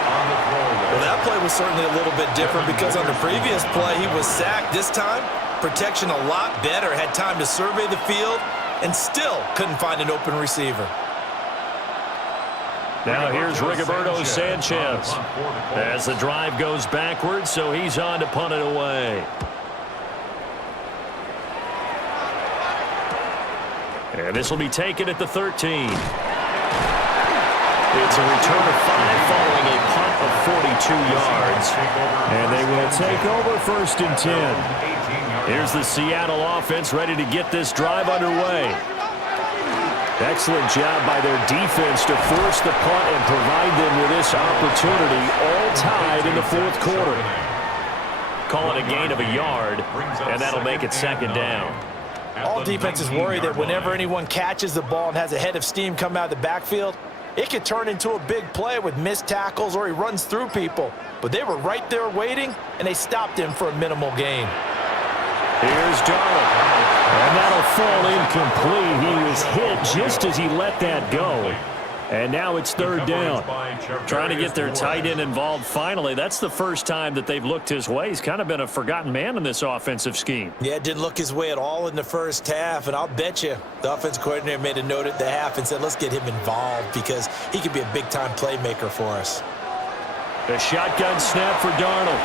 Well, that play was certainly a little bit different because on the previous play, he was sacked. This time, protection a lot better. Had time to survey the field and still couldn't find an open receiver. Now here's Rigoberto Sanchez as the drive goes backwards, so he's on to punt it away. And this will be taken at the 13. It's a return of 5 following a punt of 42 yards. And they will take over 1st and 10. Here's the Seattle offense ready to get this drive underway. Excellent job by their defense to force the punt and provide them with this opportunity, all tied in the 4th quarter. Call it a gain of a yard, and that'll make it 2nd down. All defenses worry that whenever anyone catches the ball and has a head of steam come out of the backfield, it could turn into a big play with missed tackles or he runs through people. But they were right there waiting, and they stopped him for a minimal gain. Here's Darnold. And that'll fall incomplete. He was hit just as he let that go. And now it's 3rd down. Trying to get their tight end involved finally. That's the first time that they've looked his way. He's kind of been a forgotten man in this offensive scheme. Yeah, it didn't look his way at all in the first half, and I'll bet you the offense coordinator made a note at the half and said, let's get him involved because he could be a big-time playmaker for us. The shotgun snap for Darnold.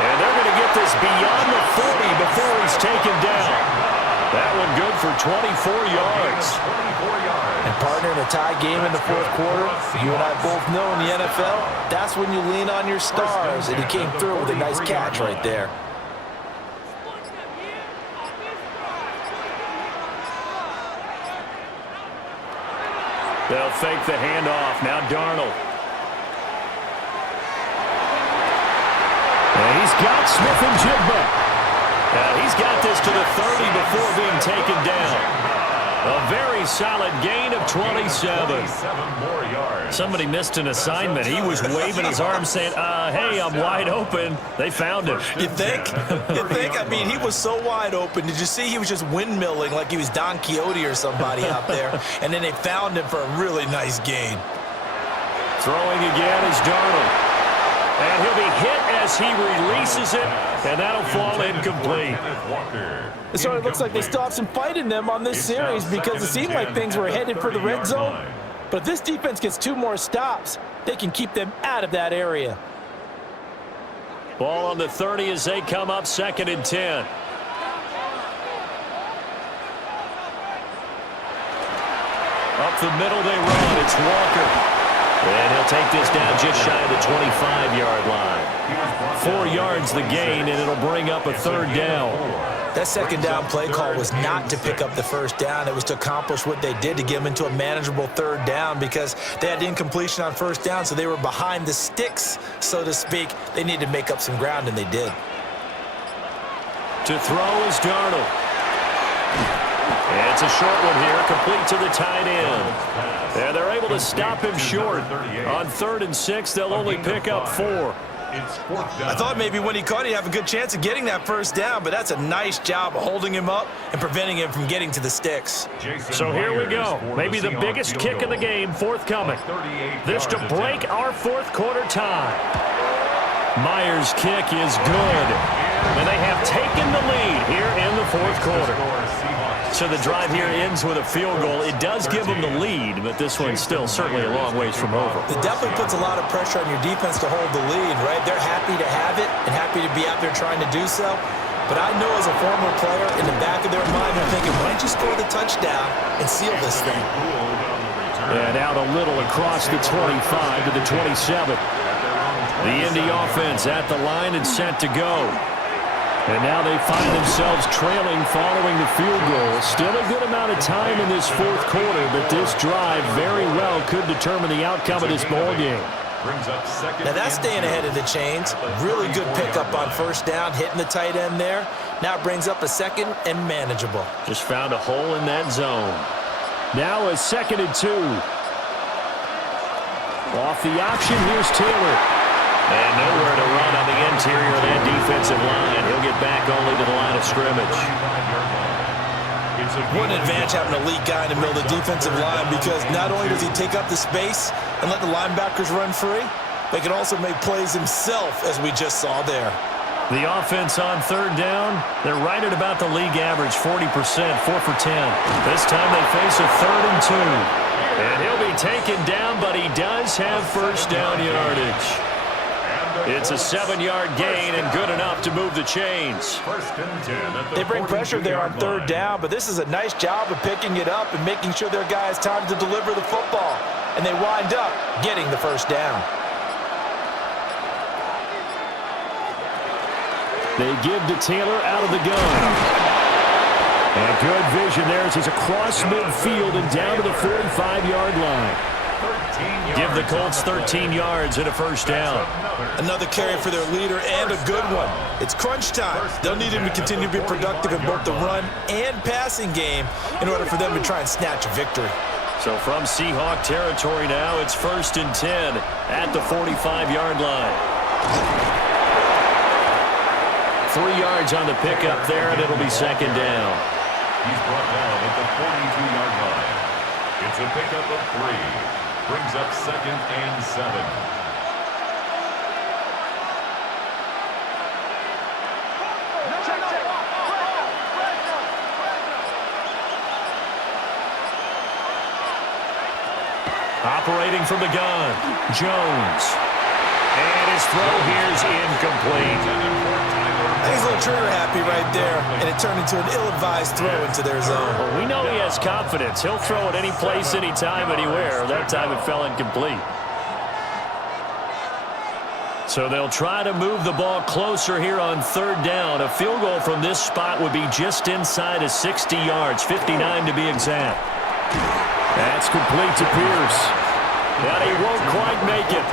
And they're going to get this beyond the 40 before he's taken down. That one good for 24 yards. And partner, in a tie game in the 4th quarter, you and I both know in the NFL, that's when you lean on your stars, and he came through with a nice catch right there. They'll fake the handoff. Now Darnold. And he's got Smith and Jigba. He's got this to the 30 before being taken down. A very solid gain of 27. Somebody missed an assignment. He was waving his arm saying, hey, I'm wide open. They found him. You think? You think? I mean, he was so wide open. Did you see he was just windmilling like he was Don Quixote or somebody out there? And then they found him for a really nice gain. Throwing again is Darnold. And he'll be hit as he releases it, and that'll fall incomplete. It sort of looks like they still have some fight in them on this series because it seemed like things were headed for the red zone. But if this defense gets 2 more stops, they can keep them out of that area. Ball on the 30 as they come up 2nd and 10. Up the middle they run. It's Walker. And he'll take this down just shy of the 25-yard line. 4 yards the gain, and it'll bring up a 3rd down. That 2nd down play call was not to pick up the 1st down. It was to accomplish what they did, to get them into a manageable 3rd down, because they had incompletion on 1st down, so they were behind the sticks, so to speak. They needed to make up some ground, and they did. To throw is Darnold. And it's a short one here, complete to the tight end. And they're able to stop him short. On 3rd and 6, they'll only pick up 4. I thought maybe when he caught it, he'd have a good chance of getting that 1st down, but that's a nice job of holding him up and preventing him from getting to the sticks. So here we go. Maybe the biggest kick of the game forthcoming. This to break our 4th quarter tie. Myers' kick is good. And they have taken the lead here in the 4th quarter. So the drive here ends with a field goal. It does give them the lead, but this one's still certainly a long ways from over. It definitely puts a lot of pressure on your defense to hold the lead, right? They're happy to have it and happy to be out there trying to do so. But I know as a former player, in the back of their mind, they're thinking, why don't you score the touchdown and seal this thing? And out a little across the 25 to the 27. The Indy offense at the line and set to go. And now they find themselves trailing following the field goal. Still a good amount of time in this 4th quarter, but this drive very well could determine the outcome of this ball game. Now that's staying ahead of the chains. Really good pickup on 1st down, hitting the tight end there. Now it brings up a 2nd and manageable. Just found a hole in that zone. Now a 2nd and 2. Off the option, here's Taylor. And nowhere to run on the interior of that defensive line. He'll get back only to the line of scrimmage. What an advantage having an elite guy in the middle of the defensive line, because not only does he take up the space and let the linebackers run free, but he can also make plays himself, as we just saw there. The offense on 3rd down, they're right at about the league average, 40%, 4 for 10. This time they face a 3rd and 2. And he'll be taken down, but he does have 1st down yardage. It's a 7-yard gain and good enough to move the chains. They bring pressure there on 3rd down, but this is a nice job of picking it up and making sure their guy has time to deliver the football. And they wind up getting the 1st down. They give to Taylor out of the gun. And good vision there as he's across midfield and down to the 45-yard line. Give the Colts 13 yards and a 1st down. Another carry for their leader, and a good one. It's crunch time. They'll need him to continue to be productive in both the run and passing game in order for them to try and snatch a victory. So from Seahawk territory now, it's 1st and 10 at the 45-yard line. 3 yards on the pickup there, and it'll be 2nd down. He's brought down at the 42-yard line. It's a pickup of 3. Brings up 2nd and 7. Operating from the gun, Jones. And his throw here's incomplete. He's a little trigger happy right there, and it turned into an ill-advised throw into their zone. Well, we know he has confidence. He'll throw it any place, anytime, anywhere. That time it fell incomplete. So they'll try to move the ball closer here on 3rd down. A field goal from this spot would be just inside of 60 yards, 59 to be exact. That's complete to Pierce. But he won't quite make it.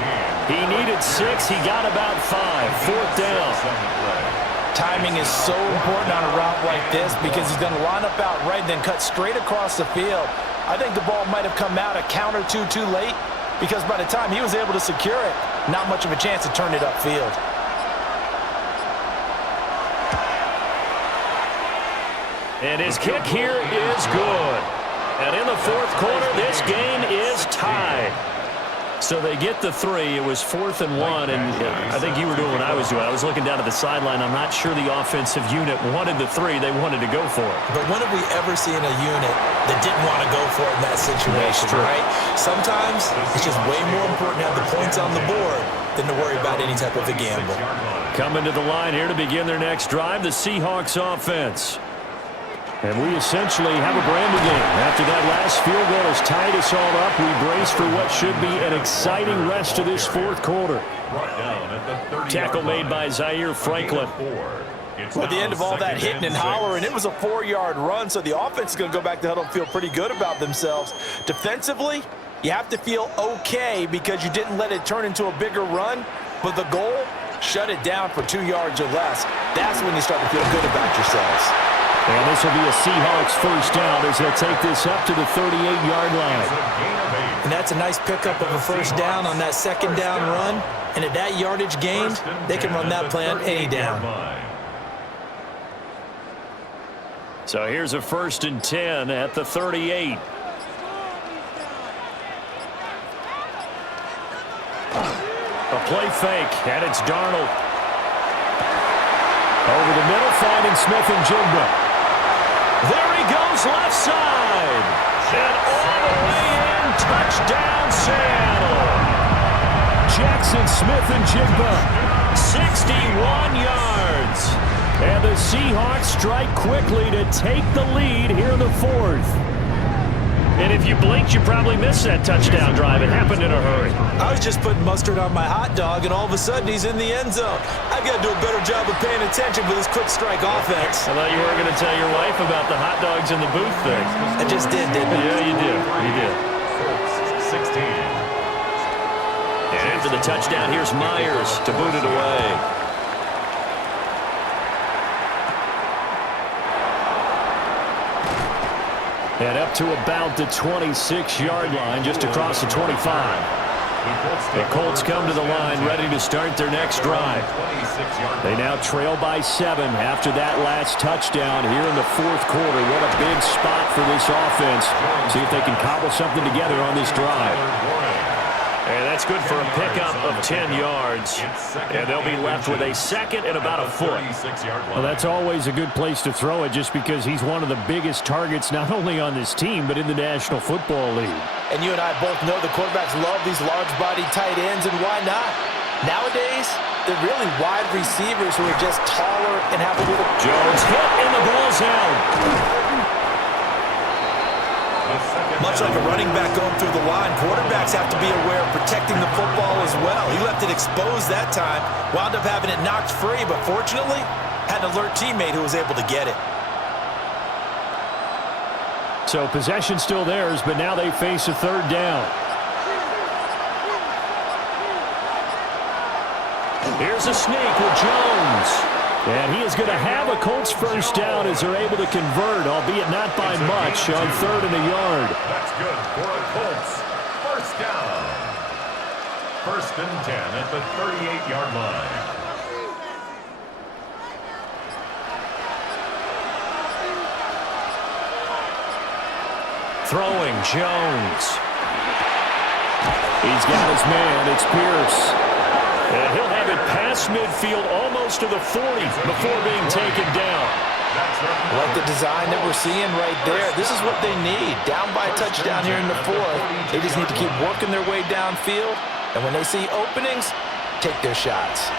He needed 6. He got about 5. 4th down. Timing is so important on a route like this because he's going to line up out right and then cut straight across the field. I think the ball might have come out a count or two too late because by the time he was able to secure it, not much of a chance to turn it upfield. And his kick here is good. And in the 4th quarter, this game is tied. So they get the 3. It was 4th and 1, and I think you were doing what I was doing. I was looking down at the sideline. I'm not sure the offensive unit wanted the 3. They wanted to go for it. But when have we ever seen a unit that didn't want to go for it in that situation, right? Sometimes it's just way more important to have the points on the board than to worry about any type of a gamble. Coming to the line here to begin their next drive, the Seahawks offense. And we essentially have a brand new game. After that last field goal has tied us all up, we brace for what should be an exciting rest of this fourth quarter. Tackle made by Zaire Franklin. Well, at the end of all that hitting and hollering, it was a 4-yard run, so the offense is going to go back to huddle and feel pretty good about themselves. Defensively, you have to feel okay because you didn't let it turn into a bigger run, but the goal, shut it down for 2 yards or less. That's when you start to feel good about yourselves. And this will be a Seahawks first down as they'll take this up to the 38-yard line. And that's a nice pickup of a first down on that second down run. And at that yardage gained, they can run that play on any down. So here's a 1st and 10 at the 38. A play fake, and it's Darnold. Over the middle, finding Smith and Jigba. There he goes, left side. And all the way in, touchdown Seattle. Jackson Smith and Jigba, 61 yards. And the Seahawks strike quickly to take the lead here in the 4th. And if you blinked, you probably missed that touchdown drive. It happened in a hurry. I was just putting mustard on my hot dog, and all of a sudden he's in the end zone. I've got to do a better job of paying attention for this quick strike offense. I thought you were going to tell your wife about the hot dogs in the booth thing. I just did, didn't I? Yeah, you did. You did. 16. And after the touchdown, here's Myers to boot it away. And up to about the 26-yard line, just across the 25. The Colts come to the line ready to start their next drive. They now trail by 7 after that last touchdown here in the 4th quarter. What a big spot for this offense. See if they can cobble something together on this drive. And that's good for a pickup of 10 yards. And they'll be left with a 2nd and about a foot. Well, that's always a good place to throw it just because he's one of the biggest targets not only on this team but in the National Football League. And you and I both know the quarterbacks love these large-bodied tight ends, and why not? Nowadays, they're really wide receivers who are just taller and have a little... Jones hit and the ball's out. Much like a running back going through the line, quarterbacks have to be aware of protecting the football as well. He left it exposed that time, wound up having it knocked free, but fortunately, had an alert teammate who was able to get it. So possession still theirs, but now they face a 3rd down. Here's a sneak with Jones. And he is going to have a Colts first down as they're able to convert, albeit not by much, on 3rd and a yard. That's good for a Colts first down. 1st and 10 at the 38-yard line. Throwing, Jones. He's got his man. It's Pierce. And he'll have it past midfield almost to the 40 before being taken down. Like the design that we're seeing right there. This is what they need. Down by a touchdown here in the 4th. They just need to keep working their way downfield. And when they see openings, take their shots.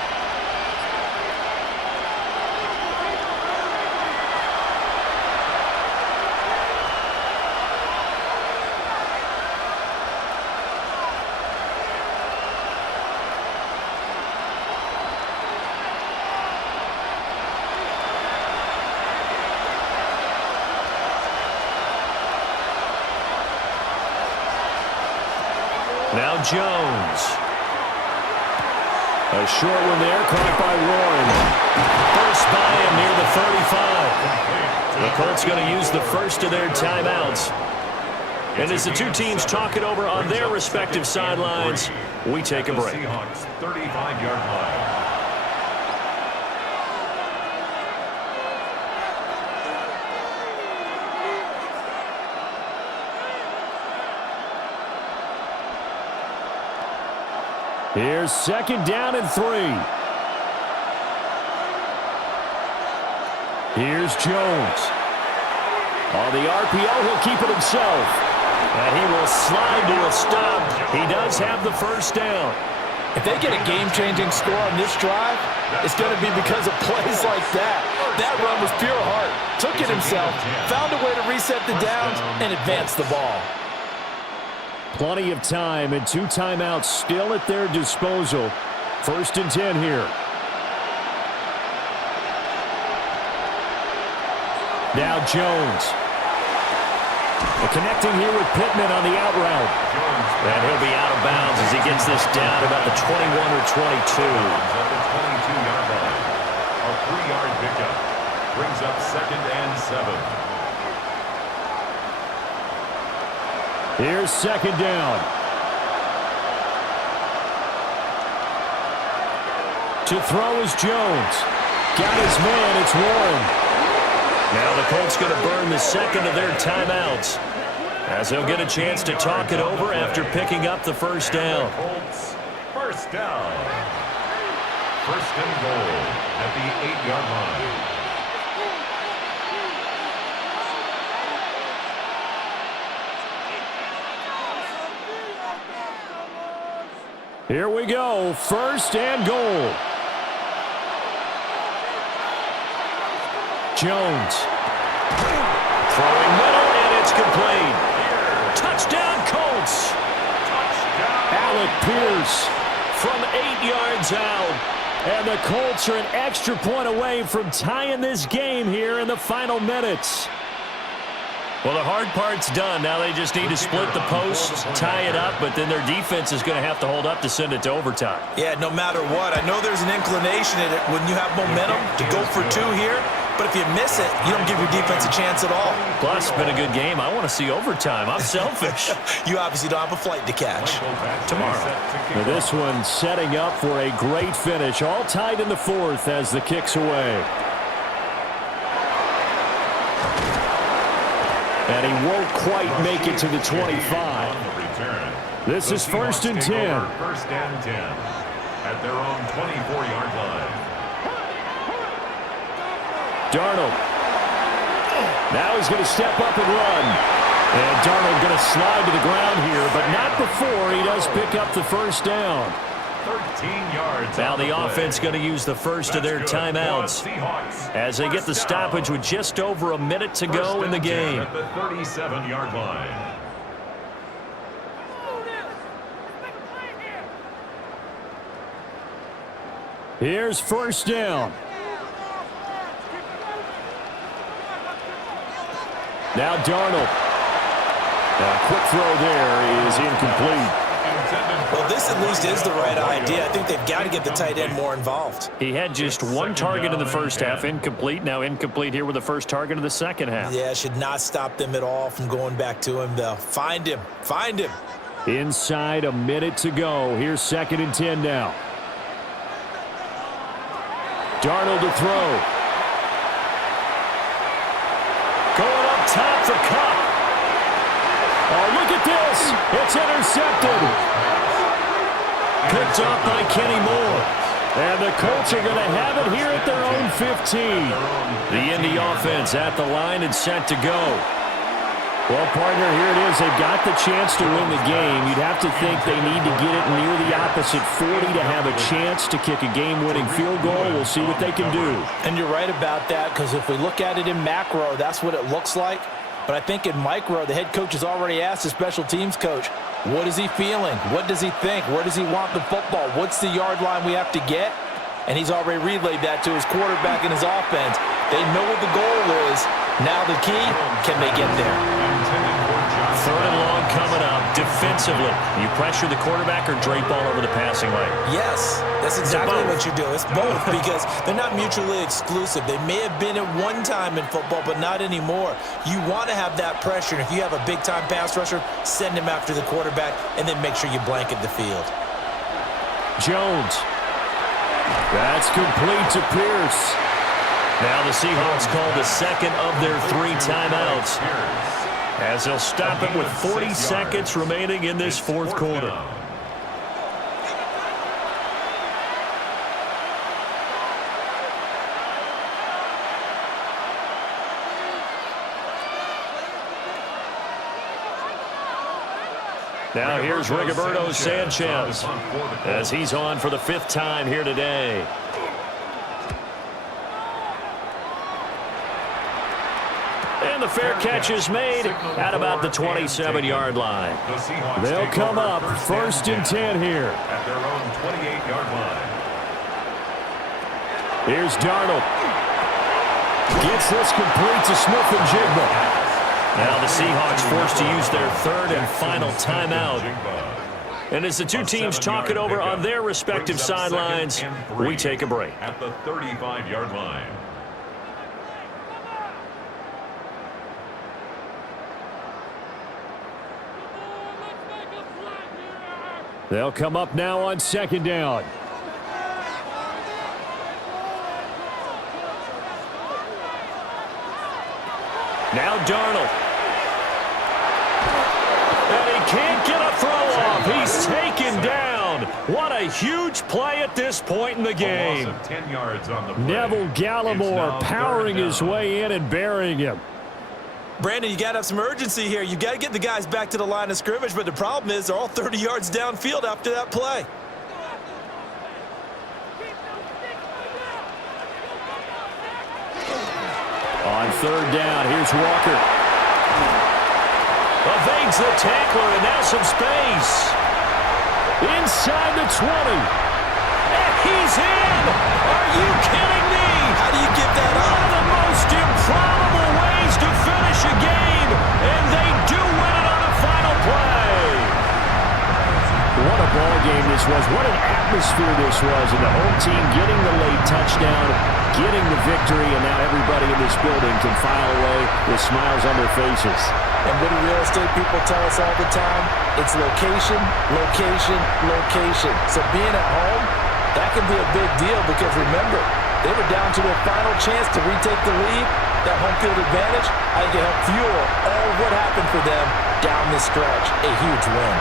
Now Jones. A short one there, caught by Warren. First by him near the 35. The Colts going to use the first of their timeouts. And as the two teams talk it over on their respective sidelines, we take a break. Seahawks 35-yard line. Here's 2nd down and 3. Here's Jones. On the RPO, he'll keep it himself. And he will slide to a stop. He does have the first down. If they get a game-changing score on this drive, it's going to be because of plays like that. That run was pure heart. Took it himself, found a way to reset the downs, and advance the ball. Plenty of time and 2 timeouts still at their disposal. 1st and 10 here. Now Jones. Connecting here with Pittman on the out route. And he'll be out of bounds as he gets this down about the 21 or 22. At the 22-yard line. A 3-yard pickup. Brings up 2nd and 7. Here's 2nd down. To throw is Jones. Got his man, it's Warren. Now the Colts going to burn the 2nd of their timeouts as they'll get a chance to talk it over after picking up the first down. Colts, first down. 1st and goal at the 8-yard line. Here we go, 1st and goal. Jones. Throwing middle, and it's complete. Touchdown, Colts. Alec Pierce From 8 yards out. And the Colts are an extra point away from tying this game here in the final minutes. Well, the hard part's done. Now they just need to split the posts, tie it up, but then their defense is going to have to hold up to send it to overtime. Yeah, no matter what. I know there's an inclination in it when you have momentum to go for 2 here, but if you miss it, you don't give your defense a chance at all. Plus, it's been a good game. I want to see overtime. I'm selfish. You obviously don't have a flight to catch. Tomorrow. Now this one setting up for a great finish. All tied in the 4th as the kick's away. And he won't quite make it to the 25. This is 1st and 10. 1st and 10 at their own 24-yard line. Darnold. Now he's going to step up and run. And Darnold going to slide to the ground here, but not before he does pick up the first down. 13 yards. Now the offense going to use the first of their timeouts as they get the stoppage with just over a minute to go in the game. At the 37-yard line. Here's 1st down. Now Darnold. A quick throw there is incomplete. Well, this at least is the right idea. I think they've got to get the tight end more involved. He had just 1 target in the first half, incomplete. Now incomplete here with the first target of the second half. Yeah, should not stop them at all from going back to him, though. Find him. Find him. Inside a minute to go. Here's 2nd and 10 now. Darnold to throw. Going up top for Cup. Oh, look at this. It's intercepted. Picked up by Kenny Moore. And the Colts are going to have it here at their own 15. The Indy offense at the line and set to go. Well, partner, here it is. They've got the chance to win the game. You'd have to think they need to get it near the opposite 40 to have a chance to kick a game-winning field goal. We'll see what they can do. And you're right about that, because if we look at it in macro, that's what it looks like. But I think in micro, the head coach has already asked the special teams coach, what is he feeling? What does he think? Where does he want the football? What's the yard line we have to get? And he's already relayed that to his quarterback and his offense. They know what the goal is. Now the key, can they get there? 3rd and long coming up. Defensively, you pressure the quarterback or drape all over the passing lane? Yes, that's exactly what you do. It's both, because they're not mutually exclusive. They may have been at one time in football, but not anymore. You want to have that pressure. And if you have a big-time pass rusher, send him after the quarterback, and then make sure you blanket the field. Jones. That's complete to Pierce. Now the Seahawks call the 2nd of their 3 timeouts as they'll stop it with 40 seconds remaining in this 4th quarter. Now here's Rigoberto Sanchez as he's on for the 5th time here today. And the fair catch is made at about the 27-yard line. They'll come up 1st and 10 here. At their own 28-yard line. Here's Darnold. Gets this complete to Smith-Njigba. Now the Seahawks forced to use their 3rd and final timeout. And as the two teams talk it over on their respective sidelines, we take a break. At the 35-yard line. They'll come up now on 2nd down. Now Darnold. And he can't get a throw off. He's taken down. What a huge play at this point in the game. A loss of 10 yards on the play. Neville Gallimore powering his way in and burying him. Brandon, you got to have some urgency here. You got to get the guys back to the line of scrimmage, but the problem is they're all 30 yards downfield after that play. On 3rd down, here's Walker. Evades the tackler, and now some space. Inside the 20. And he's in! Are you kidding me? How do you give that up? One of the most improbable ways to finish a game, and they do win it on the final play. What a ball game this was. What an atmosphere this was. And the home team getting the late touchdown, getting the victory, and now everybody in this building can file away with smiles on their faces. And what do real estate people tell us all the time? It's location, location, location. So being at home, that can be a big deal because remember, they were down to their final chance to retake the lead. That home field advantage, I think it helped fuel all what happened for them down the stretch. A huge win.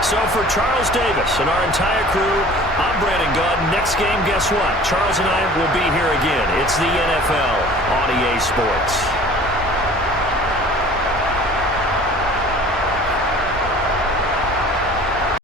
So for Charles Davis and our entire crew, I'm Brandon Gaudin. Next game, guess what? Charles and I will be here again. It's the NFL on EA Sports.